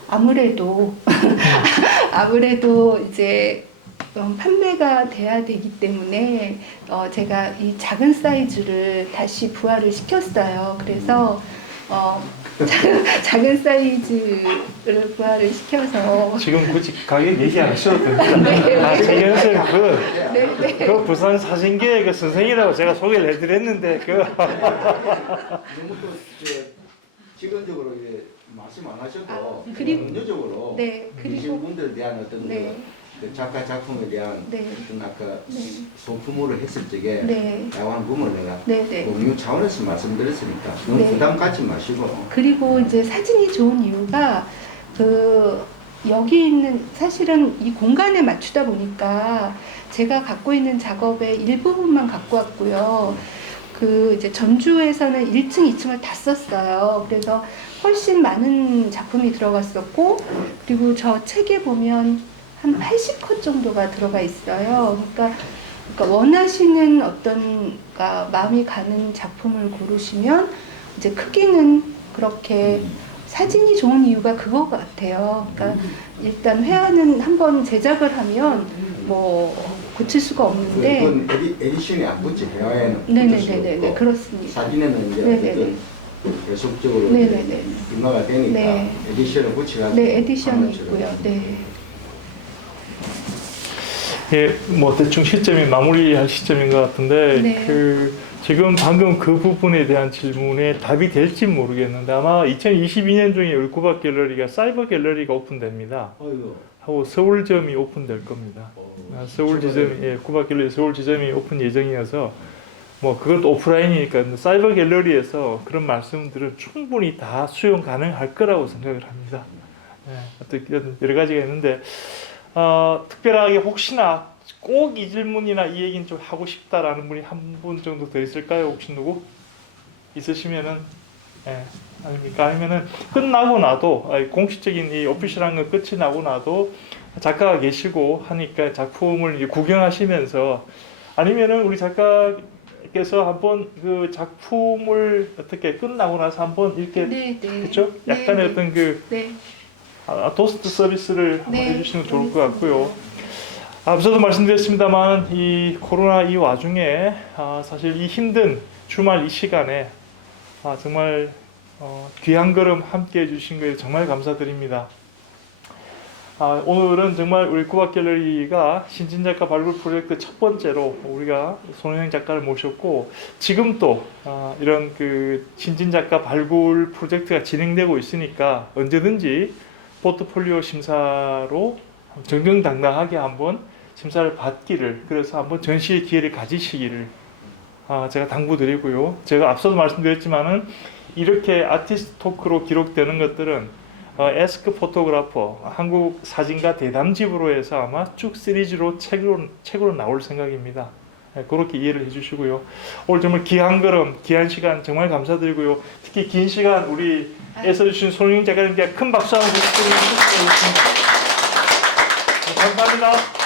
아무래도 이제 판매가 돼야 되기 때문에 제가 이 작은 사이즈를 다시 부활을 시켰어요. 그래서 작은 사이즈를 부활을 시켜서 지금 굳이 가격 얘기 안 하셔도 됩니다. 최경 선생님 그 부산 사진계의 그 선생이라고 제가 소개를 해드렸는데 너무 또 직원적으로 이제 말씀 안 하셔도 그리고- 법률적으로 네, 계신 분들에 대한 어떤 네. 그 작가 작품에 대한 네. 어떤 아까 네. 소품으로 했을 적에 네. 야한 부분을 내가 네. 공유 차원에서 말씀드렸으니까 너무 네. 부담 갖지 마시고. 그리고 이제 사진이 좋은 이유가 여기 있는 사실은 이 공간에 맞추다 보니까 제가 갖고 있는 작업의 일부분만 갖고 왔고요. 이제 전주에서는 1층, 2층을 다 썼어요. 그래서 훨씬 많은 작품이 들어갔었고, 그리고 저 책에 보면 한 80컷 정도가 들어가 있어요. 그러니까 그러니까 원하시는 어떤 마음이 가는 작품을 고르시면 이제 크기는 그렇게 사진이 좋은 이유가 그거 같아요. 그러니까 일단 회화는 한번 제작을 하면 뭐 고칠 수가 없는데 그건 에디션이 안 붙지 대화에는. 네네네네 그렇습니다. 사진에는 이제 네네네. 어쨌든 계속적으로 네네네. 변화가 되니까 네. 에디션을 붙여가지고 네 에디션이 하는 것처럼. 있고요. 네. 예, 뭐 대충 시점이 마무리할 시점인 것 같은데 네. 지금 방금 그 부분에 대한 질문에 답이 될지 모르겠는데 아마 2022년 중에 우리 구박 갤러리가 사이버 갤러리가 오픈됩니다. 어이구. 하고 서울점이 오픈될 겁니다. 서울 지점이 구박 갤러리 서울 지점이 오픈 예정이어서 뭐 그것도 오프라인이니까 사이버 갤러리에서 그런 말씀들은 충분히 다 수용 가능할 거라고 생각을 합니다. 어떻게 여러 가지가 있는데 특별하게 혹시나 꼭 이 질문이나 이 얘기는 좀 하고 싶다라는 분이 한 분 정도 더 있을까요? 혹시 누구 있으시면은 아닙니까? 아니면은 끝나고 나도 공식적인 이 오피셜한 거 끝이 나고 나도 작가가 계시고 하니까 작품을 이제 구경하시면서 아니면은 우리 작가께서 한번 그 작품을 어떻게 끝나고 나서 한번 이렇게 네, 네. 그렇죠? 약간의 네, 어떤 그 네. 토스트 서비스를 한번 네, 해주시면 좋을 것 알겠습니다. 같고요. 앞서도 말씀드렸습니다만 이 코로나 이 와중에 사실 이 힘든 주말 이 시간에 정말 귀한 걸음 함께 해주신 거에 정말 감사드립니다. 오늘은 정말 우리 구박 갤러리가 신진작가 발굴 프로젝트 첫 번째로 우리가 손은영 작가를 모셨고 지금 또 이런 그 신진작가 발굴 프로젝트가 진행되고 있으니까 언제든지 포트폴리오 심사로 정정당당하게 한번 심사를 받기를 그래서 한번 전시의 기회를 가지시기를 제가 당부드리고요. 제가 앞서도 말씀드렸지만은 이렇게 아티스트 토크로 기록되는 것들은 에스크 포토그래퍼 한국 사진가 대담집으로 해서 아마 쭉 시리즈로 책으로 나올 생각입니다. 그렇게 이해를 해주시고요. 오늘 정말 귀한 걸음, 귀한 시간 정말 감사드리고요. 특히 긴 시간 우리 애써주신 손흥민 작가님께 큰 박수 한번 부탁드리겠습니다. 감사합니다.